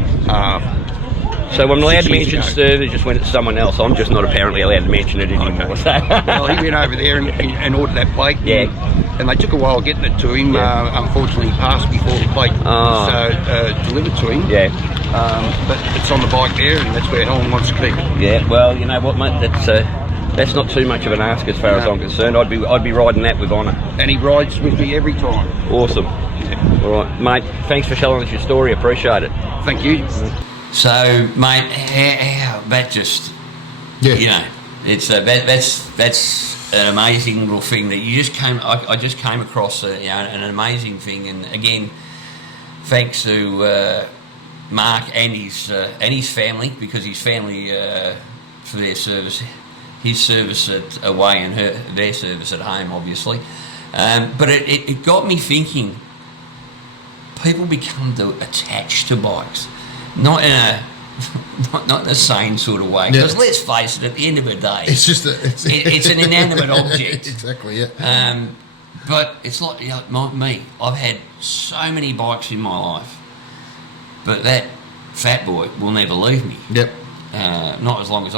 So I'm allowed to 6 years mention ago. Sturgis, just went to someone else. I'm just not apparently allowed to mention it anymore. Okay. So. Well, he went over there and ordered that plate. Yeah. And they took a while getting it to him. Yeah. Unfortunately, he passed before the plate was delivered to him. Yeah. But it's on the bike there, and that's where Helen wants to keep it. Yeah. Well, you know what, mate? That's not too much of an ask as far as I'm concerned. I'd be riding that with honour. And he rides with me every time. Awesome. Yeah. All right, mate. Thanks for telling us your story. Appreciate it. Thank you. So, mate, that just, you know, it's that's an amazing little thing that you just came. I just came across, an amazing thing, and again, thanks to Mark and his family, because his family for their service, his service away and their service at home, obviously. But it got me thinking. People become attached to bikes. Not in a sane sort of way. Because let's face it, at the end of the day, It's just it's an inanimate object. Exactly. Yeah. But it's like me. I've had so many bikes in my life, but that fat boy will never leave me. Yep. Not as long as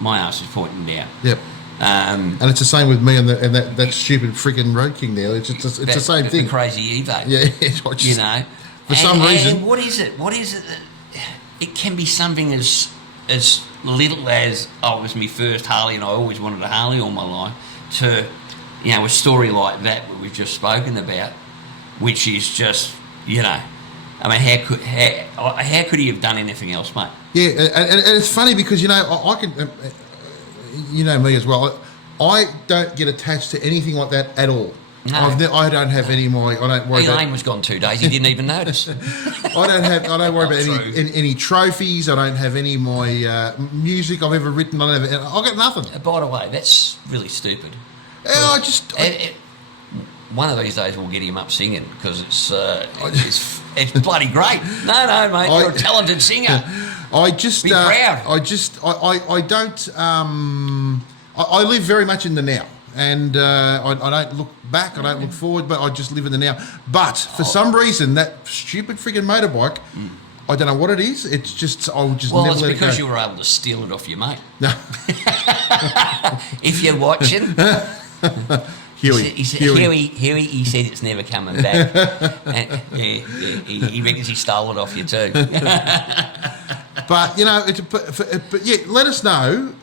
my ass is pointing down. Yep. And it's the same with me and that stupid freaking Road King there. It's the same thing. The crazy Evo. Yeah. It's just, You know. For some reason. And what is it? What is it that it can be something as little as, it was my first Harley and I always wanted a Harley all my life, to, a story like that we've just spoken about, which is just, I mean, how could he have done anything else, mate? Yeah, and it's funny because, I can, you know me as well, I don't get attached to anything like that at all. No. I don't have any I don't worry about. Elaine was gone 2 days. He didn't even notice. I don't worry about any trophies. I don't have any of my music I've ever written. I've got nothing. By the way, that's really stupid. One of these days we'll get him up singing, because it's bloody great. No, mate, you're a talented singer. Be proud. I don't. I live very much in the now. And I don't look back, I don't look forward, but I just live in the now. But for some reason, that stupid friggin' motorbike, I don't know what it is. It's just, I would just never let it go. Well, it's because you were able to steal it off your mate. No. If you're watching, Huey. He said it's never coming back. And, he reckons he stole it off you too. But, let us know.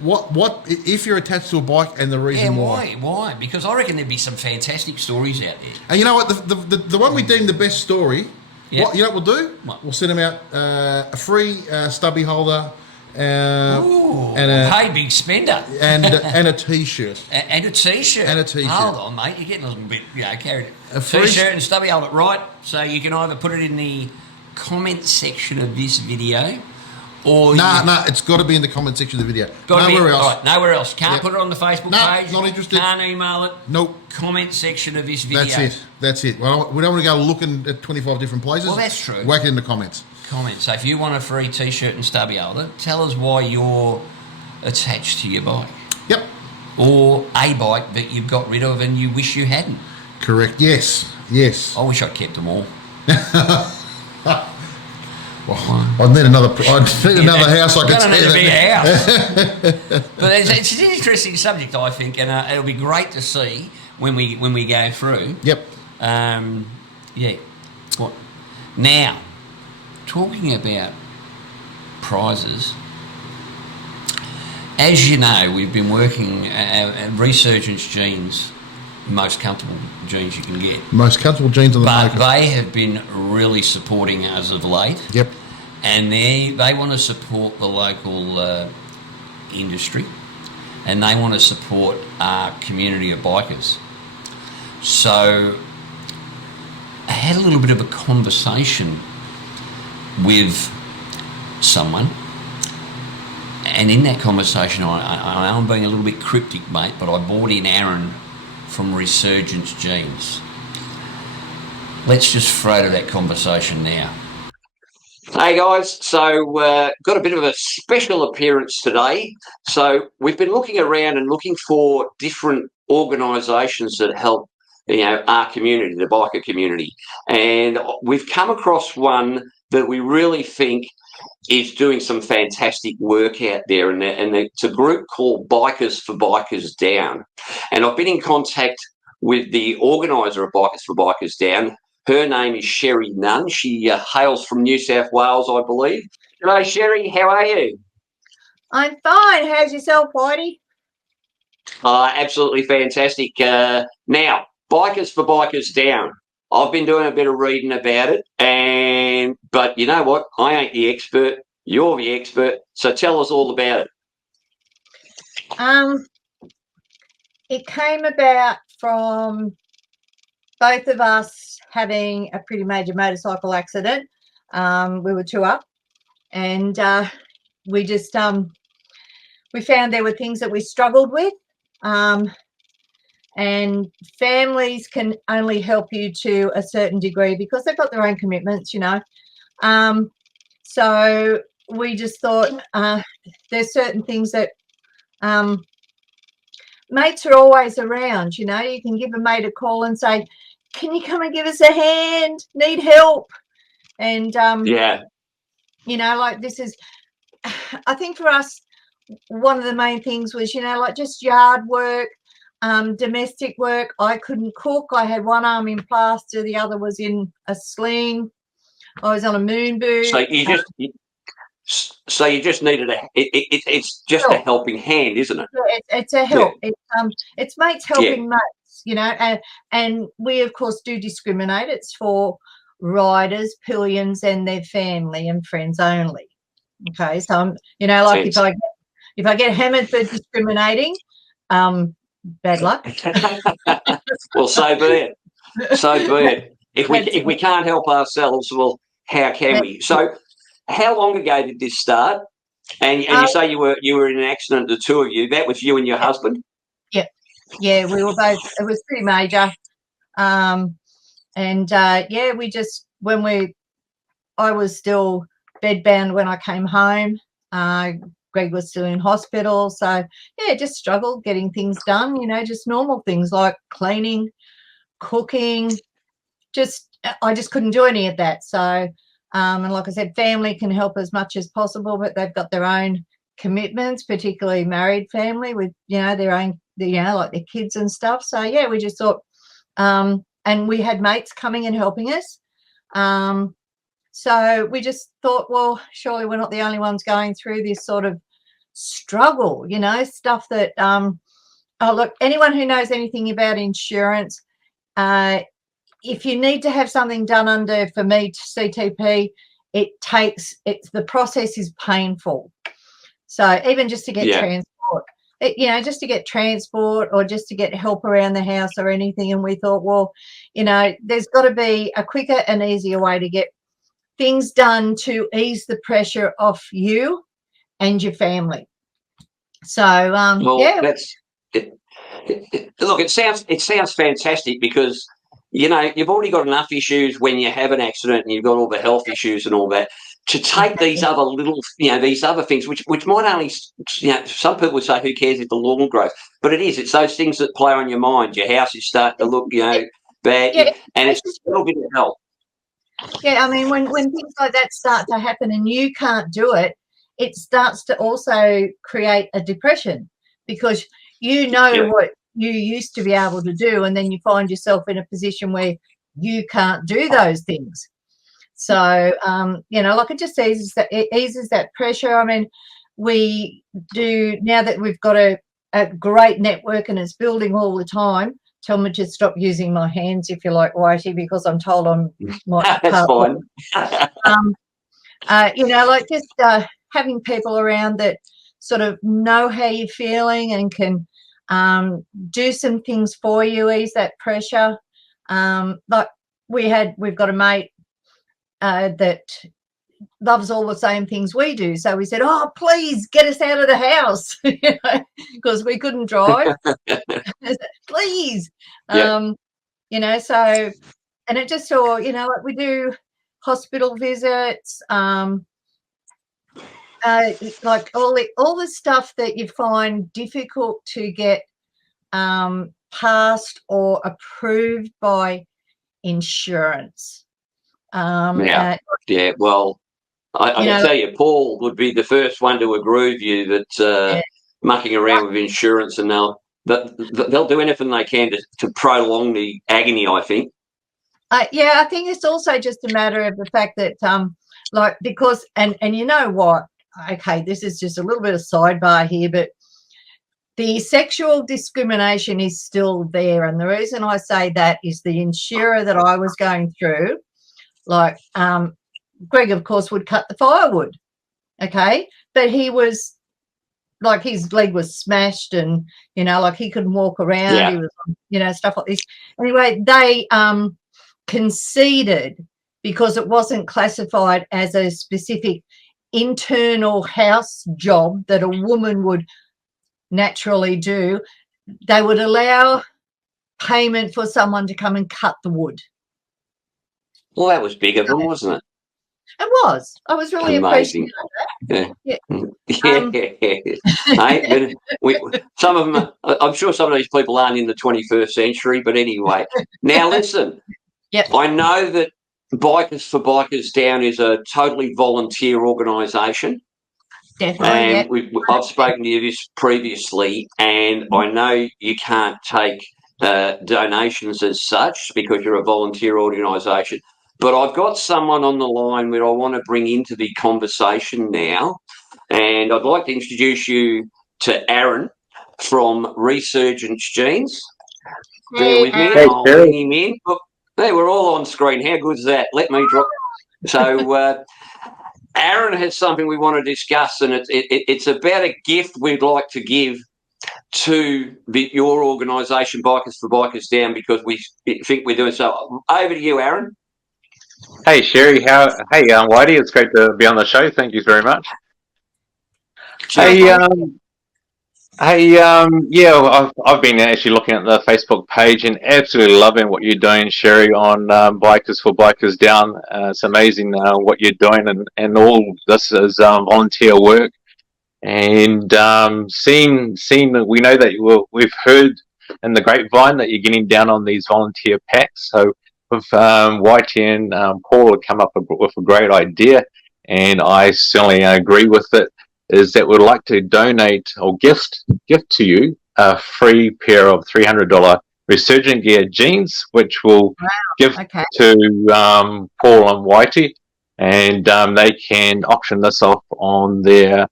What if you're attached to a bike and the reason why? Why? Because I reckon there'd be some fantastic stories out there. And you know what? The one we deem the best story, what we'll do? What? We'll send them out a free stubby holder and a hey, big spender. and a T-shirt. And a T-shirt. And a T-shirt. Hold on, mate. You're getting a little bit, carried. A free T-shirt and stubby holder, right? So you can either put it in the comment section of this video, or it's got to be in the comment section of the video. Nowhere else. Right, nowhere else. Can't put it on the Facebook page. Not interested. Can't email it. Nope. Comment section of this video. That's it. Well, we don't want to go looking at 25 different places. Well, that's true. Whack it in the comments. So if you want a free T-shirt and stubby holder, tell us why you're attached to your bike. Yep. Or a bike that you've got rid of and you wish you hadn't. Correct. Yes. I wish I'd kept them all. Well, I'd need another house I could stay in. Need a house. But it's an interesting subject, I think, and it'll be great to see when we go through. Yep. What? Now, talking about prizes, as you know, we've been working Resurgence jeans. Most comfortable jeans you can get. Most comfortable jeans on the market. But they have been really supporting us of late. Yep. And they want to support the local industry, and they want to support our community of bikers. So I had a little bit of a conversation with someone, And in that conversation, I know I'm being a little bit cryptic, mate, but I brought in Aaron from Resurgence Jeans. Let's just throw to that conversation now. Hey guys, so got a bit of a special appearance today. So we've been looking around and looking for different organisations that help, our community, the biker community, and we've come across one that we really think is doing some fantastic work out there, and it's a group called Bikers for Bikers Down. And I've been in contact with the organiser of Bikers for Bikers Down. Her name is Sherry Nunn. She hails from New South Wales, I believe. Hello, Sherry. How are you? I'm fine. How's yourself, Whitey? Absolutely fantastic. Now, Bikers for Bikers Down. I've been doing a bit of reading about it, but you know what? I ain't the expert. You're the expert. So tell us all about it. It came about from both of us having a pretty major motorcycle accident. We were two up, and we just we found there were things that we struggled with, and families can only help you to a certain degree because they've got their own commitments, so we just thought there's certain things that mates are always around. You can give a mate a call and say, can you come and give us a hand? Need help? And like this is, I think for us, one of the main things was, like just yard work, domestic work. I couldn't cook. I had one arm in plaster, the other was in a sling. I was on a moon boot. So you just needed it's just a helping hand, isn't it? It's a help. Yeah. It's mates helping mates, and we of course do discriminate. It's for riders, pillions, and their family and friends only. Okay, so like if I get hammered for discriminating, bad luck. Well, so be it. So be it. If we can't help ourselves, well, how can we? So, how long ago did this start? And you say you were in an accident, the two of you. That was you and your husband? Yep. Yeah, we were both. It was pretty major. We just I was still bedbound when I came home. Greg was still in hospital, so just struggled getting things done. Just normal things like cleaning, cooking. I just couldn't do any of that. So. And like I said, family can help as much as possible, but they've got their own commitments, particularly married family with, their own, like their kids and stuff. So, we just thought, and we had mates coming and helping us. So we just thought, well, surely we're not the only ones going through this sort of struggle, stuff that, look, anyone who knows anything about insurance, if you need to have something done under, for me, CTP, the process is painful. So even just to get transport, just to get transport or just to get help around the house or anything. And we thought, well, there's got to be a quicker and easier way to get things done to ease the pressure off you and your family. So, that's it. Look, it sounds fantastic because you've already got enough issues when you have an accident and you've got all the health issues and all that. To take these other little, these other things, which might only, some people would say, who cares if the lawn grows? But it is. It's those things that play on your mind. Your house is starting to look, bad, and it's a little bit of help. Yeah, I mean, when things like that start to happen and you can't do it, it starts to also create a depression because what you used to be able to do, and then you find yourself in a position where you can't do those things. So, like it just eases that pressure. I mean, we do, now that we've got a great network and it's building all the time, tell me to stop using my hands if you like, Whitey, because I'm told I'm not. That's fine. Like just having people around that sort of know how you're feeling and can do some things for you, ease that pressure. Like we've got a mate that loves all the same things we do. So we said, oh, please get us out of the house, because we couldn't drive. Please. Yeah. So, and it just saw, like we do hospital visits, like all the stuff that you find difficult to get passed or approved by insurance. Yeah. Well, I can tell you, Paul would be the first one to agree with you that mucking around with insurance, and they'll do anything they can to prolong the agony, I think. I think it's also just a matter of the fact that, because, and you know what? Okay, this is just a little bit of sidebar here, but the sexual discrimination is still there. And the reason I say that is the insurer that I was going through, like Greg, of course, would cut the firewood, okay? But he was, like, his leg was smashed and, like he couldn't walk around. Yeah. He was, stuff like this. Anyway, they conceded because it wasn't classified as a specific internal house job that a woman would naturally do. They would allow payment for someone to come and cut the wood. Well, that was big of them, wasn't it? It was. I was really amazing. Appreciative of that. Yeah. Some of them, I'm sure some of these people aren't in the 21st century, but anyway. Now, listen. Yep. I know that Bikers for Bikers Down is a totally volunteer organisation. Definitely. And I've spoken to you this previously, and I know you can't take donations as such because you're a volunteer organisation. But I've got someone on the line that I want to bring into the conversation now, and I'd like to introduce you to Aaron from Resurgence Jeans. Bear with me, I'll bring him in. Look, hey, we're all on screen. How good is that? Let me drop. So Aaron has something we want to discuss, and it's about a gift we'd like to give to your organisation, Bikers for Bikers Down, because we think we're doing so. Over to you, Aaron. Hey Sherry, hey Whitey, it's great to be on the show. Thank you very much. Yeah, I've been actually looking at the Facebook page and absolutely loving what you're doing, Sherry, on Bikers for Bikers Down. It's amazing what you're doing, and all this is volunteer work. And seeing that we know that we've heard in the grapevine that you're getting down on these volunteer packs. So with Whitey and Paul have come up with a great idea, and I certainly agree with it, is that we'd like to donate or gift to you a free pair of $300 Resurgent Gear jeans, which we'll give to Paul and Whitey, and they can auction this off on their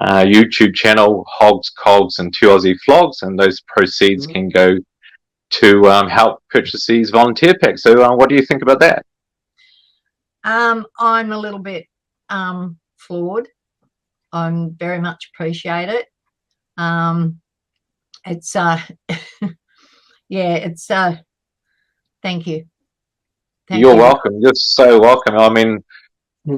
YouTube channel, Hogs, Cogs, and 2 Aussie Flogs, and those proceeds can go to help purchase these volunteer packs. So what do you think about that? I'm a little bit floored. I very much appreciate it. It's it's thank you. You're welcome. You're so welcome. I mean,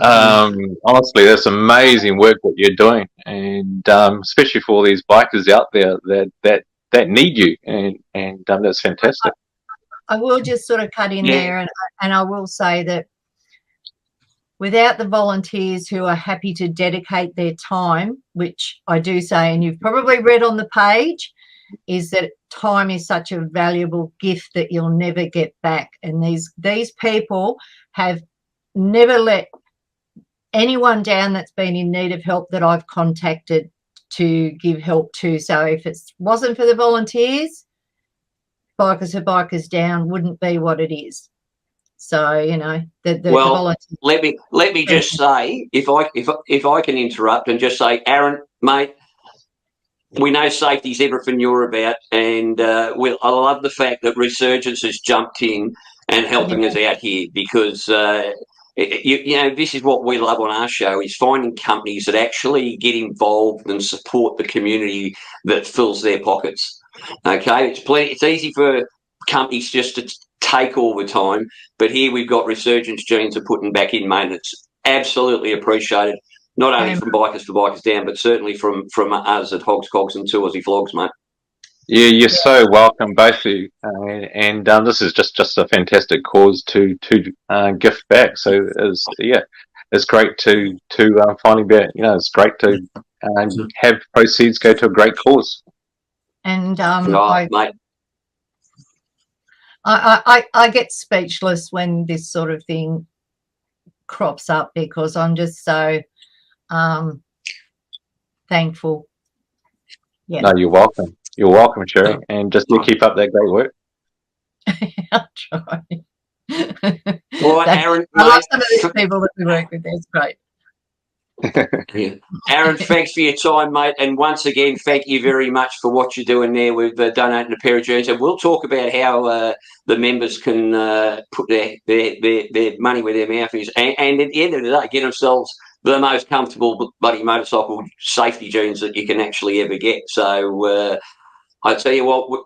honestly, that's amazing work what you're doing, and especially for all these bikers out there that need you, and that's fantastic. I will just sort of cut in there, and I will say that without the volunteers who are happy to dedicate their time, which I do say, and you've probably read on the page, is that time is such a valuable gift that you'll never get back. And these people have never let anyone down that's been in need of help that I've contacted to give help to. So if it wasn't for the volunteers, Bikers for Bikers Down wouldn't be what it is. So the volunteers. Let me just say, if I can interrupt and just say, Aaron, mate, we know safety's everything you're about, and I love the fact that Resurgence has jumped in and helping us out here, because this is what we love on our show, is finding companies that actually get involved and support the community that fills their pockets. Okay, it's easy for companies just to take all the time, but here we've got Resurgence Jeans are putting back in maintenance. absolutely appreciated. Not only from Bikers for Bikers Down, but certainly from us at Hogs, Cogs and Two Aussie Flogs, mate. Yeah, you're so welcome, both of you. And this is just a fantastic cause to gift back. So it's great to finally be, it's great to have proceeds go to a great cause. And Mate. I get speechless when this sort of thing crops up, because I'm just so thankful. Yeah. No, you're welcome. You're welcome, Sherry, and just to keep up that great work. I'll try. Well, Aaron, I love some of these people that we work with. It's great. Yeah. Aaron, thanks for your time, mate. And once again, thank you very much for what you're doing there with donating a pair of jeans. And we'll talk about how the members can put their money where their mouth is. And at the end of the day, get themselves the most comfortable bloody motorcycle safety jeans that you can actually ever get. So I tell you what,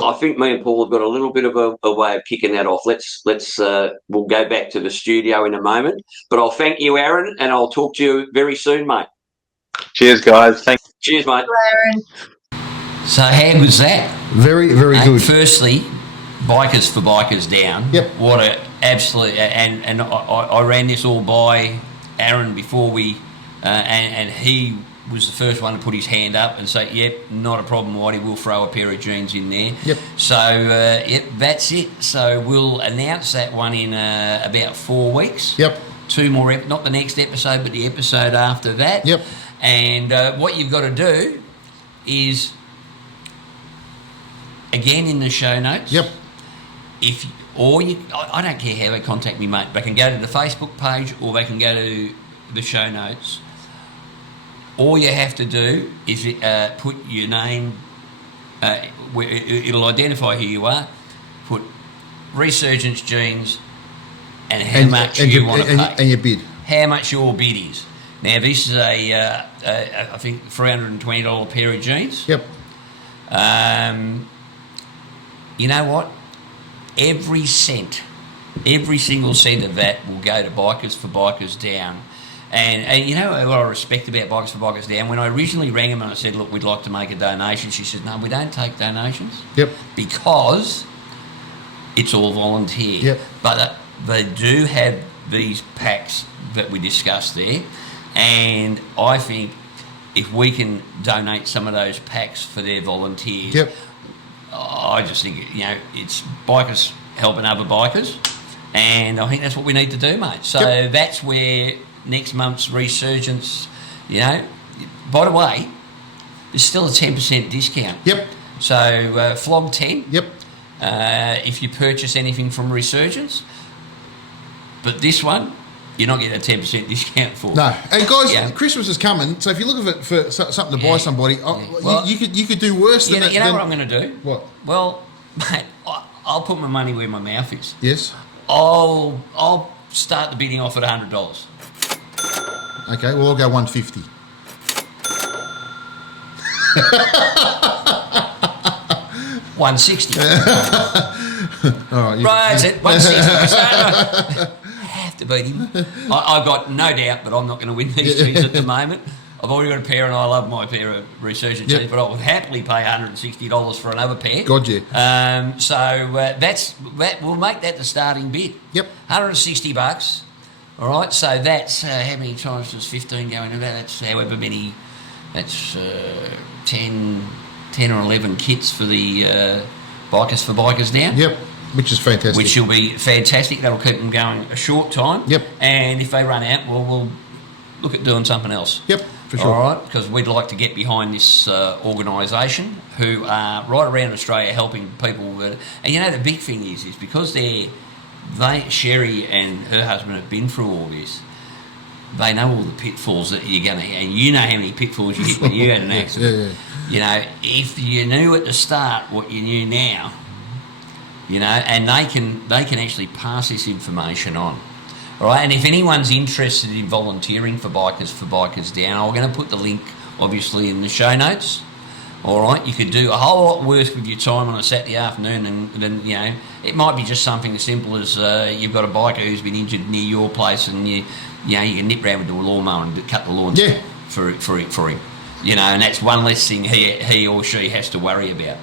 I think me and Paul have got a little bit of a way of kicking that off. We'll go back to the studio in a moment. But I'll thank you, Aaron, and I'll talk to you very soon, mate. Cheers, guys. Cheers, mate. Aaron. So how was that? Very, very good. Firstly, Bikers for Bikers Down. Yep. What a absolute, and I ran this all by Aaron before we, and he was the first one to put his hand up and say, yep, not a problem, Whitey, we'll throw a pair of jeans in there. Yep. So, yep, that's it. So we'll announce that one in about 4 weeks. Yep. 2 more, not the next episode, but the episode after that. Yep. And what you've got to do is, again, in the show notes. Yep. I don't care how they contact me, mate. They can go to the Facebook page or they can go to the show notes. All you have to do is put your name, it'll identify who you are, put Resurgence Jeans and how much you want to pay. And your bid. How much your bid is. Now, this is I think, $320 pair of jeans. Yep. You know what? Every single cent of that will go to Bikers for Bikers Down. And you know what I respect about Bikers for Bikers Down? When I originally rang them and I said, look, we'd like to make a donation, she said, no, we don't take donations. Yep. Because it's all volunteer. Yep. But they do have these packs that we discussed there. And I think if we can donate some of those packs for their volunteers, Yep. I just think, it's bikers helping other bikers. And I think that's what we need to do, mate. So that's where next month's Resurgence, by the way, there's still a 10% discount. Yep. So Flog 10. Yep. If you purchase anything from Resurgence. But this one, you're not getting a 10% discount for. No. And guys, Christmas is coming, so if you're looking for something to buy somebody, Well, you could do worse than that. You know what I'm going to do? What? Well, mate, I'll put my money where my mouth is. Yes. I'll start the bidding off at $100. Okay, well, I'll go 150. $160. All right. Right, that's it. $160. I have to beat him. I've got no doubt, but I'm not going to win these things at the moment. I've already got a pair, and I love my pair of Resurgence jeans, but I would happily pay $160 for another pair. God, yeah. That we'll make that the starting bid. Yep. $160. All right, so that's how many times does 15 go into that? That's however many. That's 10 or 11 kits for the Bikers for Bikers Down. Yep, which is fantastic. Which will be fantastic. That'll keep them going a short time. Yep. And if they run out, we'll look at doing something else. Yep, for sure. All right, because we'd like to get behind this organisation who are right around Australia helping people. And the big thing is because Sherry and her husband have been through all this. They know all the pitfalls that you're going to, and you know how many pitfalls you hit when you had an accident. Yeah. If you knew at the start what you knew now, and they can actually pass this information on. All right, and if anyone's interested in volunteering for Bikers Down, I'm going to put the link, obviously, in the show notes. All right, you could do a whole lot worse with your time on a Saturday afternoon, and then it might be just something as simple as you've got a biker who's been injured near your place, and you can nip round with the lawnmower and cut the lawn for him. And that's one less thing he or she has to worry about.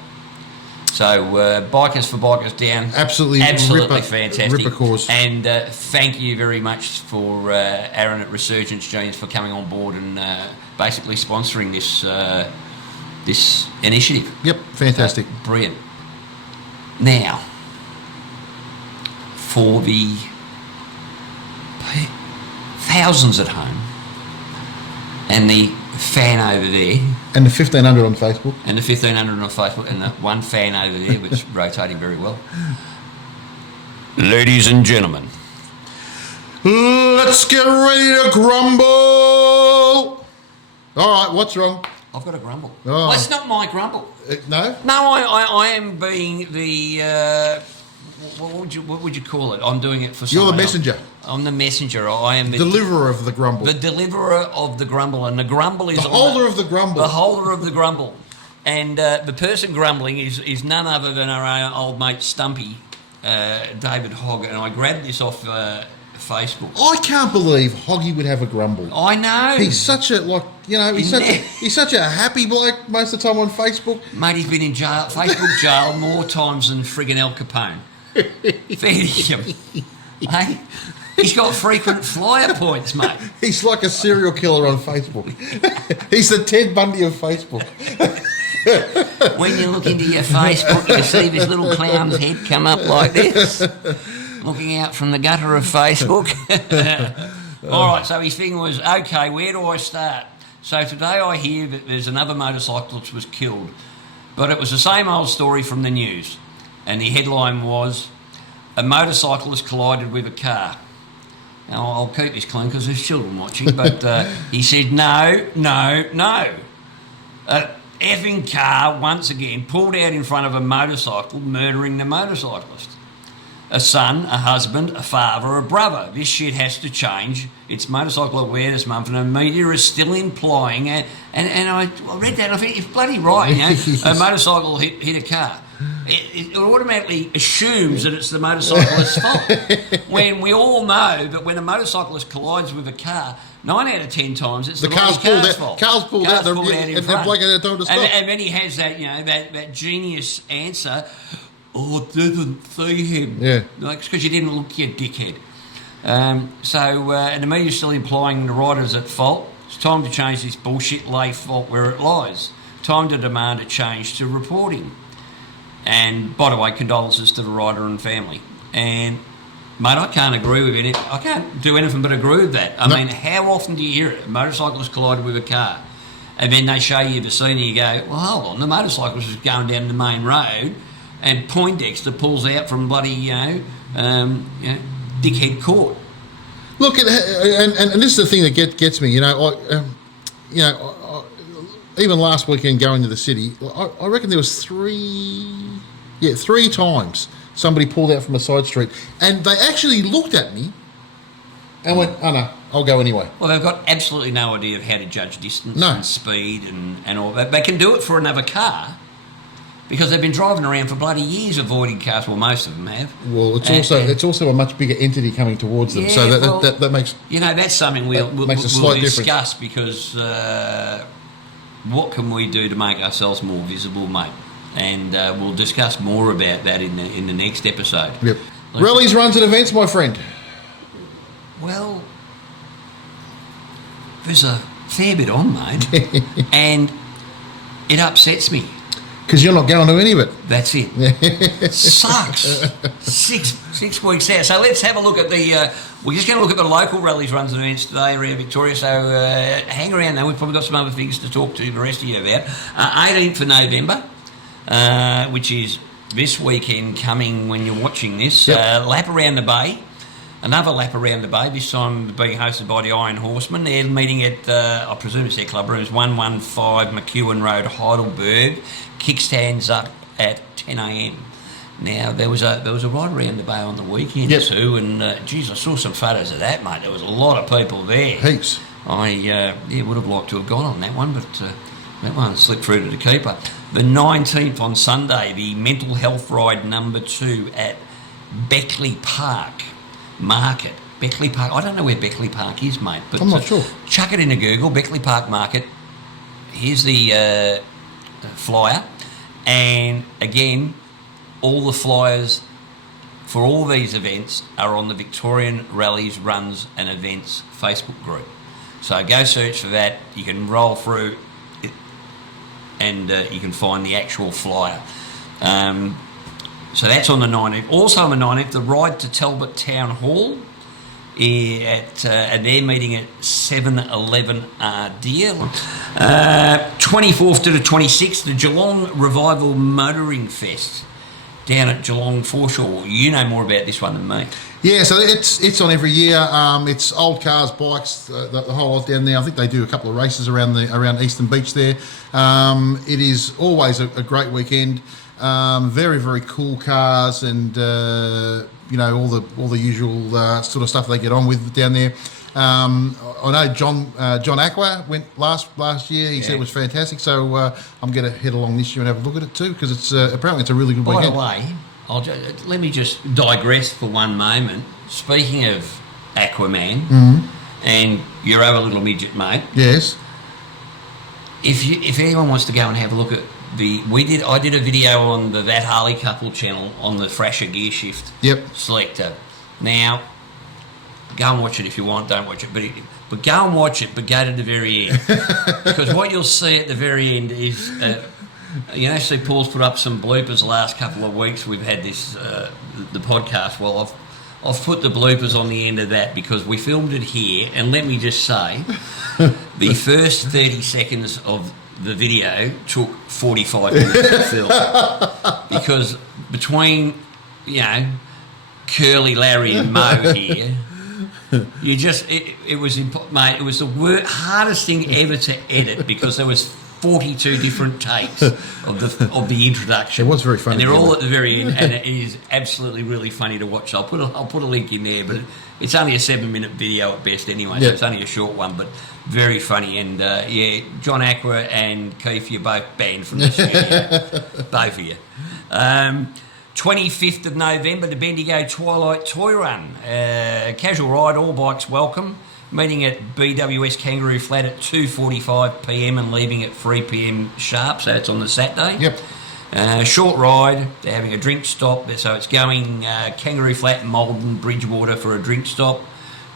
So Bikers for Bikers Down, absolutely fantastic, ripper cause. And thank you very much for Aaron at Resurgence Jeans for coming on board and basically sponsoring this initiative. Yep, fantastic. Brilliant. Now, for the thousands at home and the fan over there. And the 1,500 on Facebook. And the 1,500 on Facebook and the one fan over there, which is rotating very well. Ladies and gentlemen. Let's get ready to grumble. All right, what's wrong? I've got a grumble. Oh. Well, it's not my grumble. No? No, I am being the... what would you call it? I'm doing it for someone You're the messenger. else. I'm the messenger. I am the deliverer of the grumble. The deliverer of the grumble, and the grumble is the holder of the grumble. The holder of the grumble, and the person grumbling is none other than our old mate Stumpy, David H.O.G, and I grabbed this off Facebook. I can't believe Hoggy would have a grumble. I know. He's such a he's such a happy bloke most of the time on Facebook. Mate, he's been in jail, Facebook jail more times than friggin' Al Capone. Fair him. Hey, he's got frequent flyer points, mate. He's like a serial killer on Facebook. He's the Ted Bundy of Facebook. When you look into your Facebook, you see this little clown's head come up like this, looking out from the gutter of Facebook. All right, so his thing was, okay, where do I start? So today I hear that there's another motorcyclist was killed, but it was the same old story from the news. And the headline was, a motorcyclist collided with a car. Now, I'll keep this clean because there's children watching, but he said, no. A effing car, once again, pulled out in front of a motorcycle, murdering the motorcyclist. A son, a husband, a father, a brother. This shit has to change. It's Motorcycle Awareness Month, and the media is still implying, and I read that and I think it's bloody right, a motorcycle hit a car. It automatically assumes that it's the motorcyclist's fault. When we all know that when a motorcyclist collides with a car, 9 out of 10 times it's the car's fault. Car's pulled out in front. And then he has that, that genius answer, I didn't see him. Yeah. Like, it's because you didn't look, you dickhead. And the media's still implying the rider's at fault. It's time to change this bullshit, lay fault where it lies. Time to demand a change to reporting. And, by the way, condolences to the rider and family. And, mate, I can't agree with it. I can't do anything but agree with that. I mean, how often do you hear it? A motorcyclist collided with a car. And then they show you the scene and you go, well, hold on, the motorcyclist is going down the main road and Poindexter pulls out from bloody, dickhead court. Look, and this is the thing that gets me, even last weekend going to the city, I reckon there was three times somebody pulled out from a side street and they actually looked at me and went, oh no, I'll go anyway. Well, they've got absolutely no idea of how to judge distance and speed and all that. They can do it for another car because they've been driving around for bloody years avoiding cars. Well, most of them have. Well, it's also a much bigger entity coming towards them. So that makes... that's something we'll discuss because... what can we do to make ourselves more visible, mate? And we'll discuss more about that in the next episode. Yep. Rallies, runs, and events, my friend. Well, there's a fair bit on, mate, and it upsets me. Because you're not going to any of it. That's it. Sucks. 6 weeks out. So let's have a look at we're just going to look at the local rallies, runs and events today around Victoria. So hang around now. We've probably got some other things to talk to the rest of you about. 18th of November, which is this weekend coming when you're watching this. Yep. Lap around the bay. Another lap around the bay, this time being hosted by the Iron Horsemen. They're meeting at, I presume it's their club rooms, 115 McEwen Road, Heidelberg. Kickstands up at 10 a.m. Now, there was a ride around the bay on the weekend too, and geez, I saw some photos of that, mate. There was a lot of people there. Heaps. I would have liked to have gone on that one, but That one slipped through to the keeper. The 19th on Sunday, the mental health ride number 2 at Beckley Park Market. Beckley Park. I don't know where Beckley Park is, mate. But I'm not sure. Chuck it into Google, Beckley Park Market. Here's the flyer. And again, all the flyers for all these events are on the Victorian Rallies, Runs and Events Facebook group. So go search for that. You can roll through it and you can find the actual flyer. So that's on the 19th. Also on the 19th, the ride to Talbot Town Hall and they're meeting at 711 Deer. 24th to the 26th, the Geelong Revival Motoring Fest down at Geelong Foreshore. You know more about this one than me. Yeah, so it's on every year. It's old cars, bikes, the whole lot down there. I think they do a couple of races around Eastern Beach there. It is always a great weekend. Very, very cool cars and all the usual sort of stuff they get on with down there. I know John Aqua went last year. He said it was fantastic. So I'm going to head along this year and have a look at it too, because it's apparently it's a really good weekend. By the way, let me just digress for one moment. Speaking of Aquaman and your other little midget mate. Yes. If anyone wants to go and have a look at I did a video on the That Harley Couple channel on the Thrasher gear shift selector. Now, go and watch it if you want. Don't watch it, but go and watch it. But go to the very end, because what you'll see at the very end is, see, Paul's put up some bloopers the last couple of weeks. We've had this the podcast. Well, I've put the bloopers on the end of that because we filmed it here, and let me just say, the first 30 seconds of the video took 45 minutes to film because between Curly, Larry and Mo here, it was the hardest thing ever to edit because there was 42 different takes of the introduction. It was very funny. And they're all at the very end, and it is absolutely really funny to watch. So I'll put a link in there, but it's only a 7-minute video at best anyway, so it's only a short one, but very funny. And John Aqua and Keith, you're both banned from the studio. Both of you. 25th of November, the Bendigo Twilight Toy Run. Casual ride, all bikes welcome. Meeting at BWS Kangaroo Flat at 2:45pm and leaving at 3pm sharp, so it's on the Saturday. Yep. Short ride, they're having a drink stop, so it's going Kangaroo Flat, Malden, Bridgewater for a drink stop.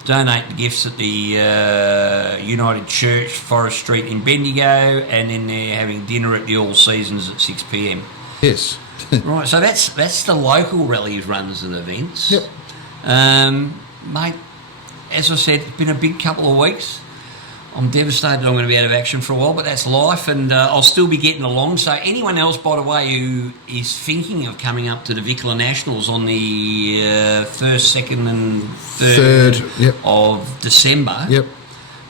Donate the gifts at the United Church, Forest Street in Bendigo, and then they're having dinner at the All Seasons at 6pm. Yes. Right, so that's the local rallies, runs and events. Yep. Mate, as I said, it's been a big couple of weeks. I'm devastated I'm going to be out of action for a while, but that's life, and I'll still be getting along. So anyone else, by the way, who is thinking of coming up to the Vickla Nationals on the 1st, 2nd and 3rd of December,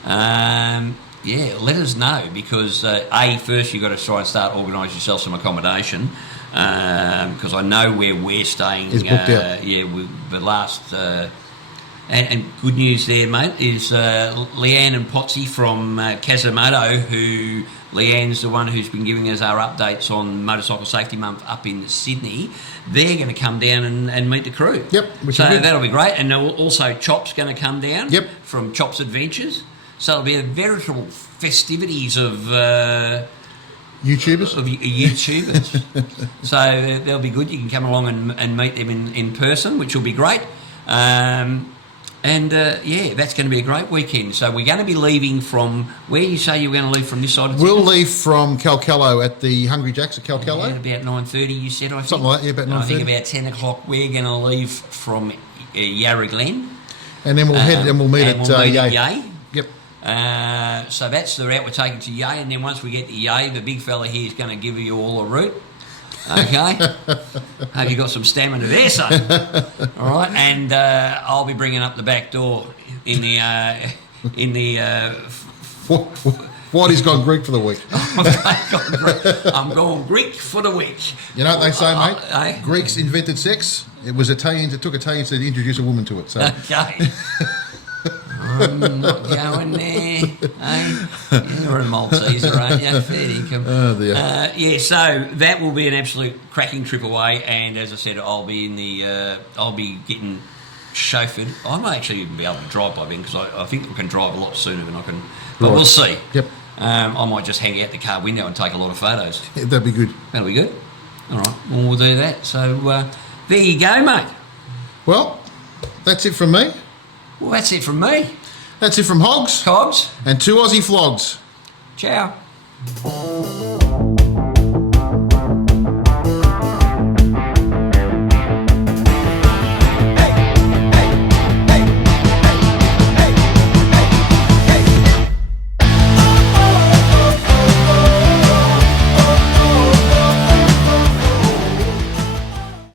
let us know, because first you've got to try and start organising yourself some accommodation, because I know where we're staying. It's booked out. The last... And good news there, mate, is Leanne and Potsy from Casamoto, who Leanne's the one who's been giving us our updates on Motorcycle Safety Month up in Sydney. They're going to come down and meet the crew. Yep. So that'll be great. And also Chop's going to come down from Chop's Adventures. So it'll be a veritable festivities of... YouTubers? So they'll be good. You can come along and meet them in person, which will be great. That's going to be a great weekend. So we're going to be leaving from where you say you're going to leave from this side of We'll leave from Calcallo at the Hungry Jacks at Calcallo. At about 9:30, you said, I think. Something like that, about 9:30. I think about 10 o'clock we're going to leave from Yarra Glen. And then we'll head and we'll meet at Yea. Yep. So that's the route we're taking to Yea, and then once we get to Yea, the big fella here is going to give you all a route. Okay, hope you got some stamina there, son. All right, and I'll be bringing up the back door in the Whitey's gone Greek for the week. I'm going Greek for the week. You know what they say, mate? Greeks invented sex. It was Italians. It took Italians to introduce a woman to it. So. Okay. I'm not going there. You're a Malteser, aren't you? Fair income. Oh, dear. Yeah, so that will be an absolute cracking trip away, and as I said, I'll be getting chauffeured. I might actually even be able to drive by then because I think I can drive a lot sooner than I can. But Right. we'll see. Yep. I might just hang out the car window and take a lot of photos. Yeah, that'd be good. That'll be good. All right, well, we'll do that. So there you go, mate. Well, that's it from me. Well, that's it from me. That's it from Hogs Cogs, and 2 Aussie Flogs. ciao.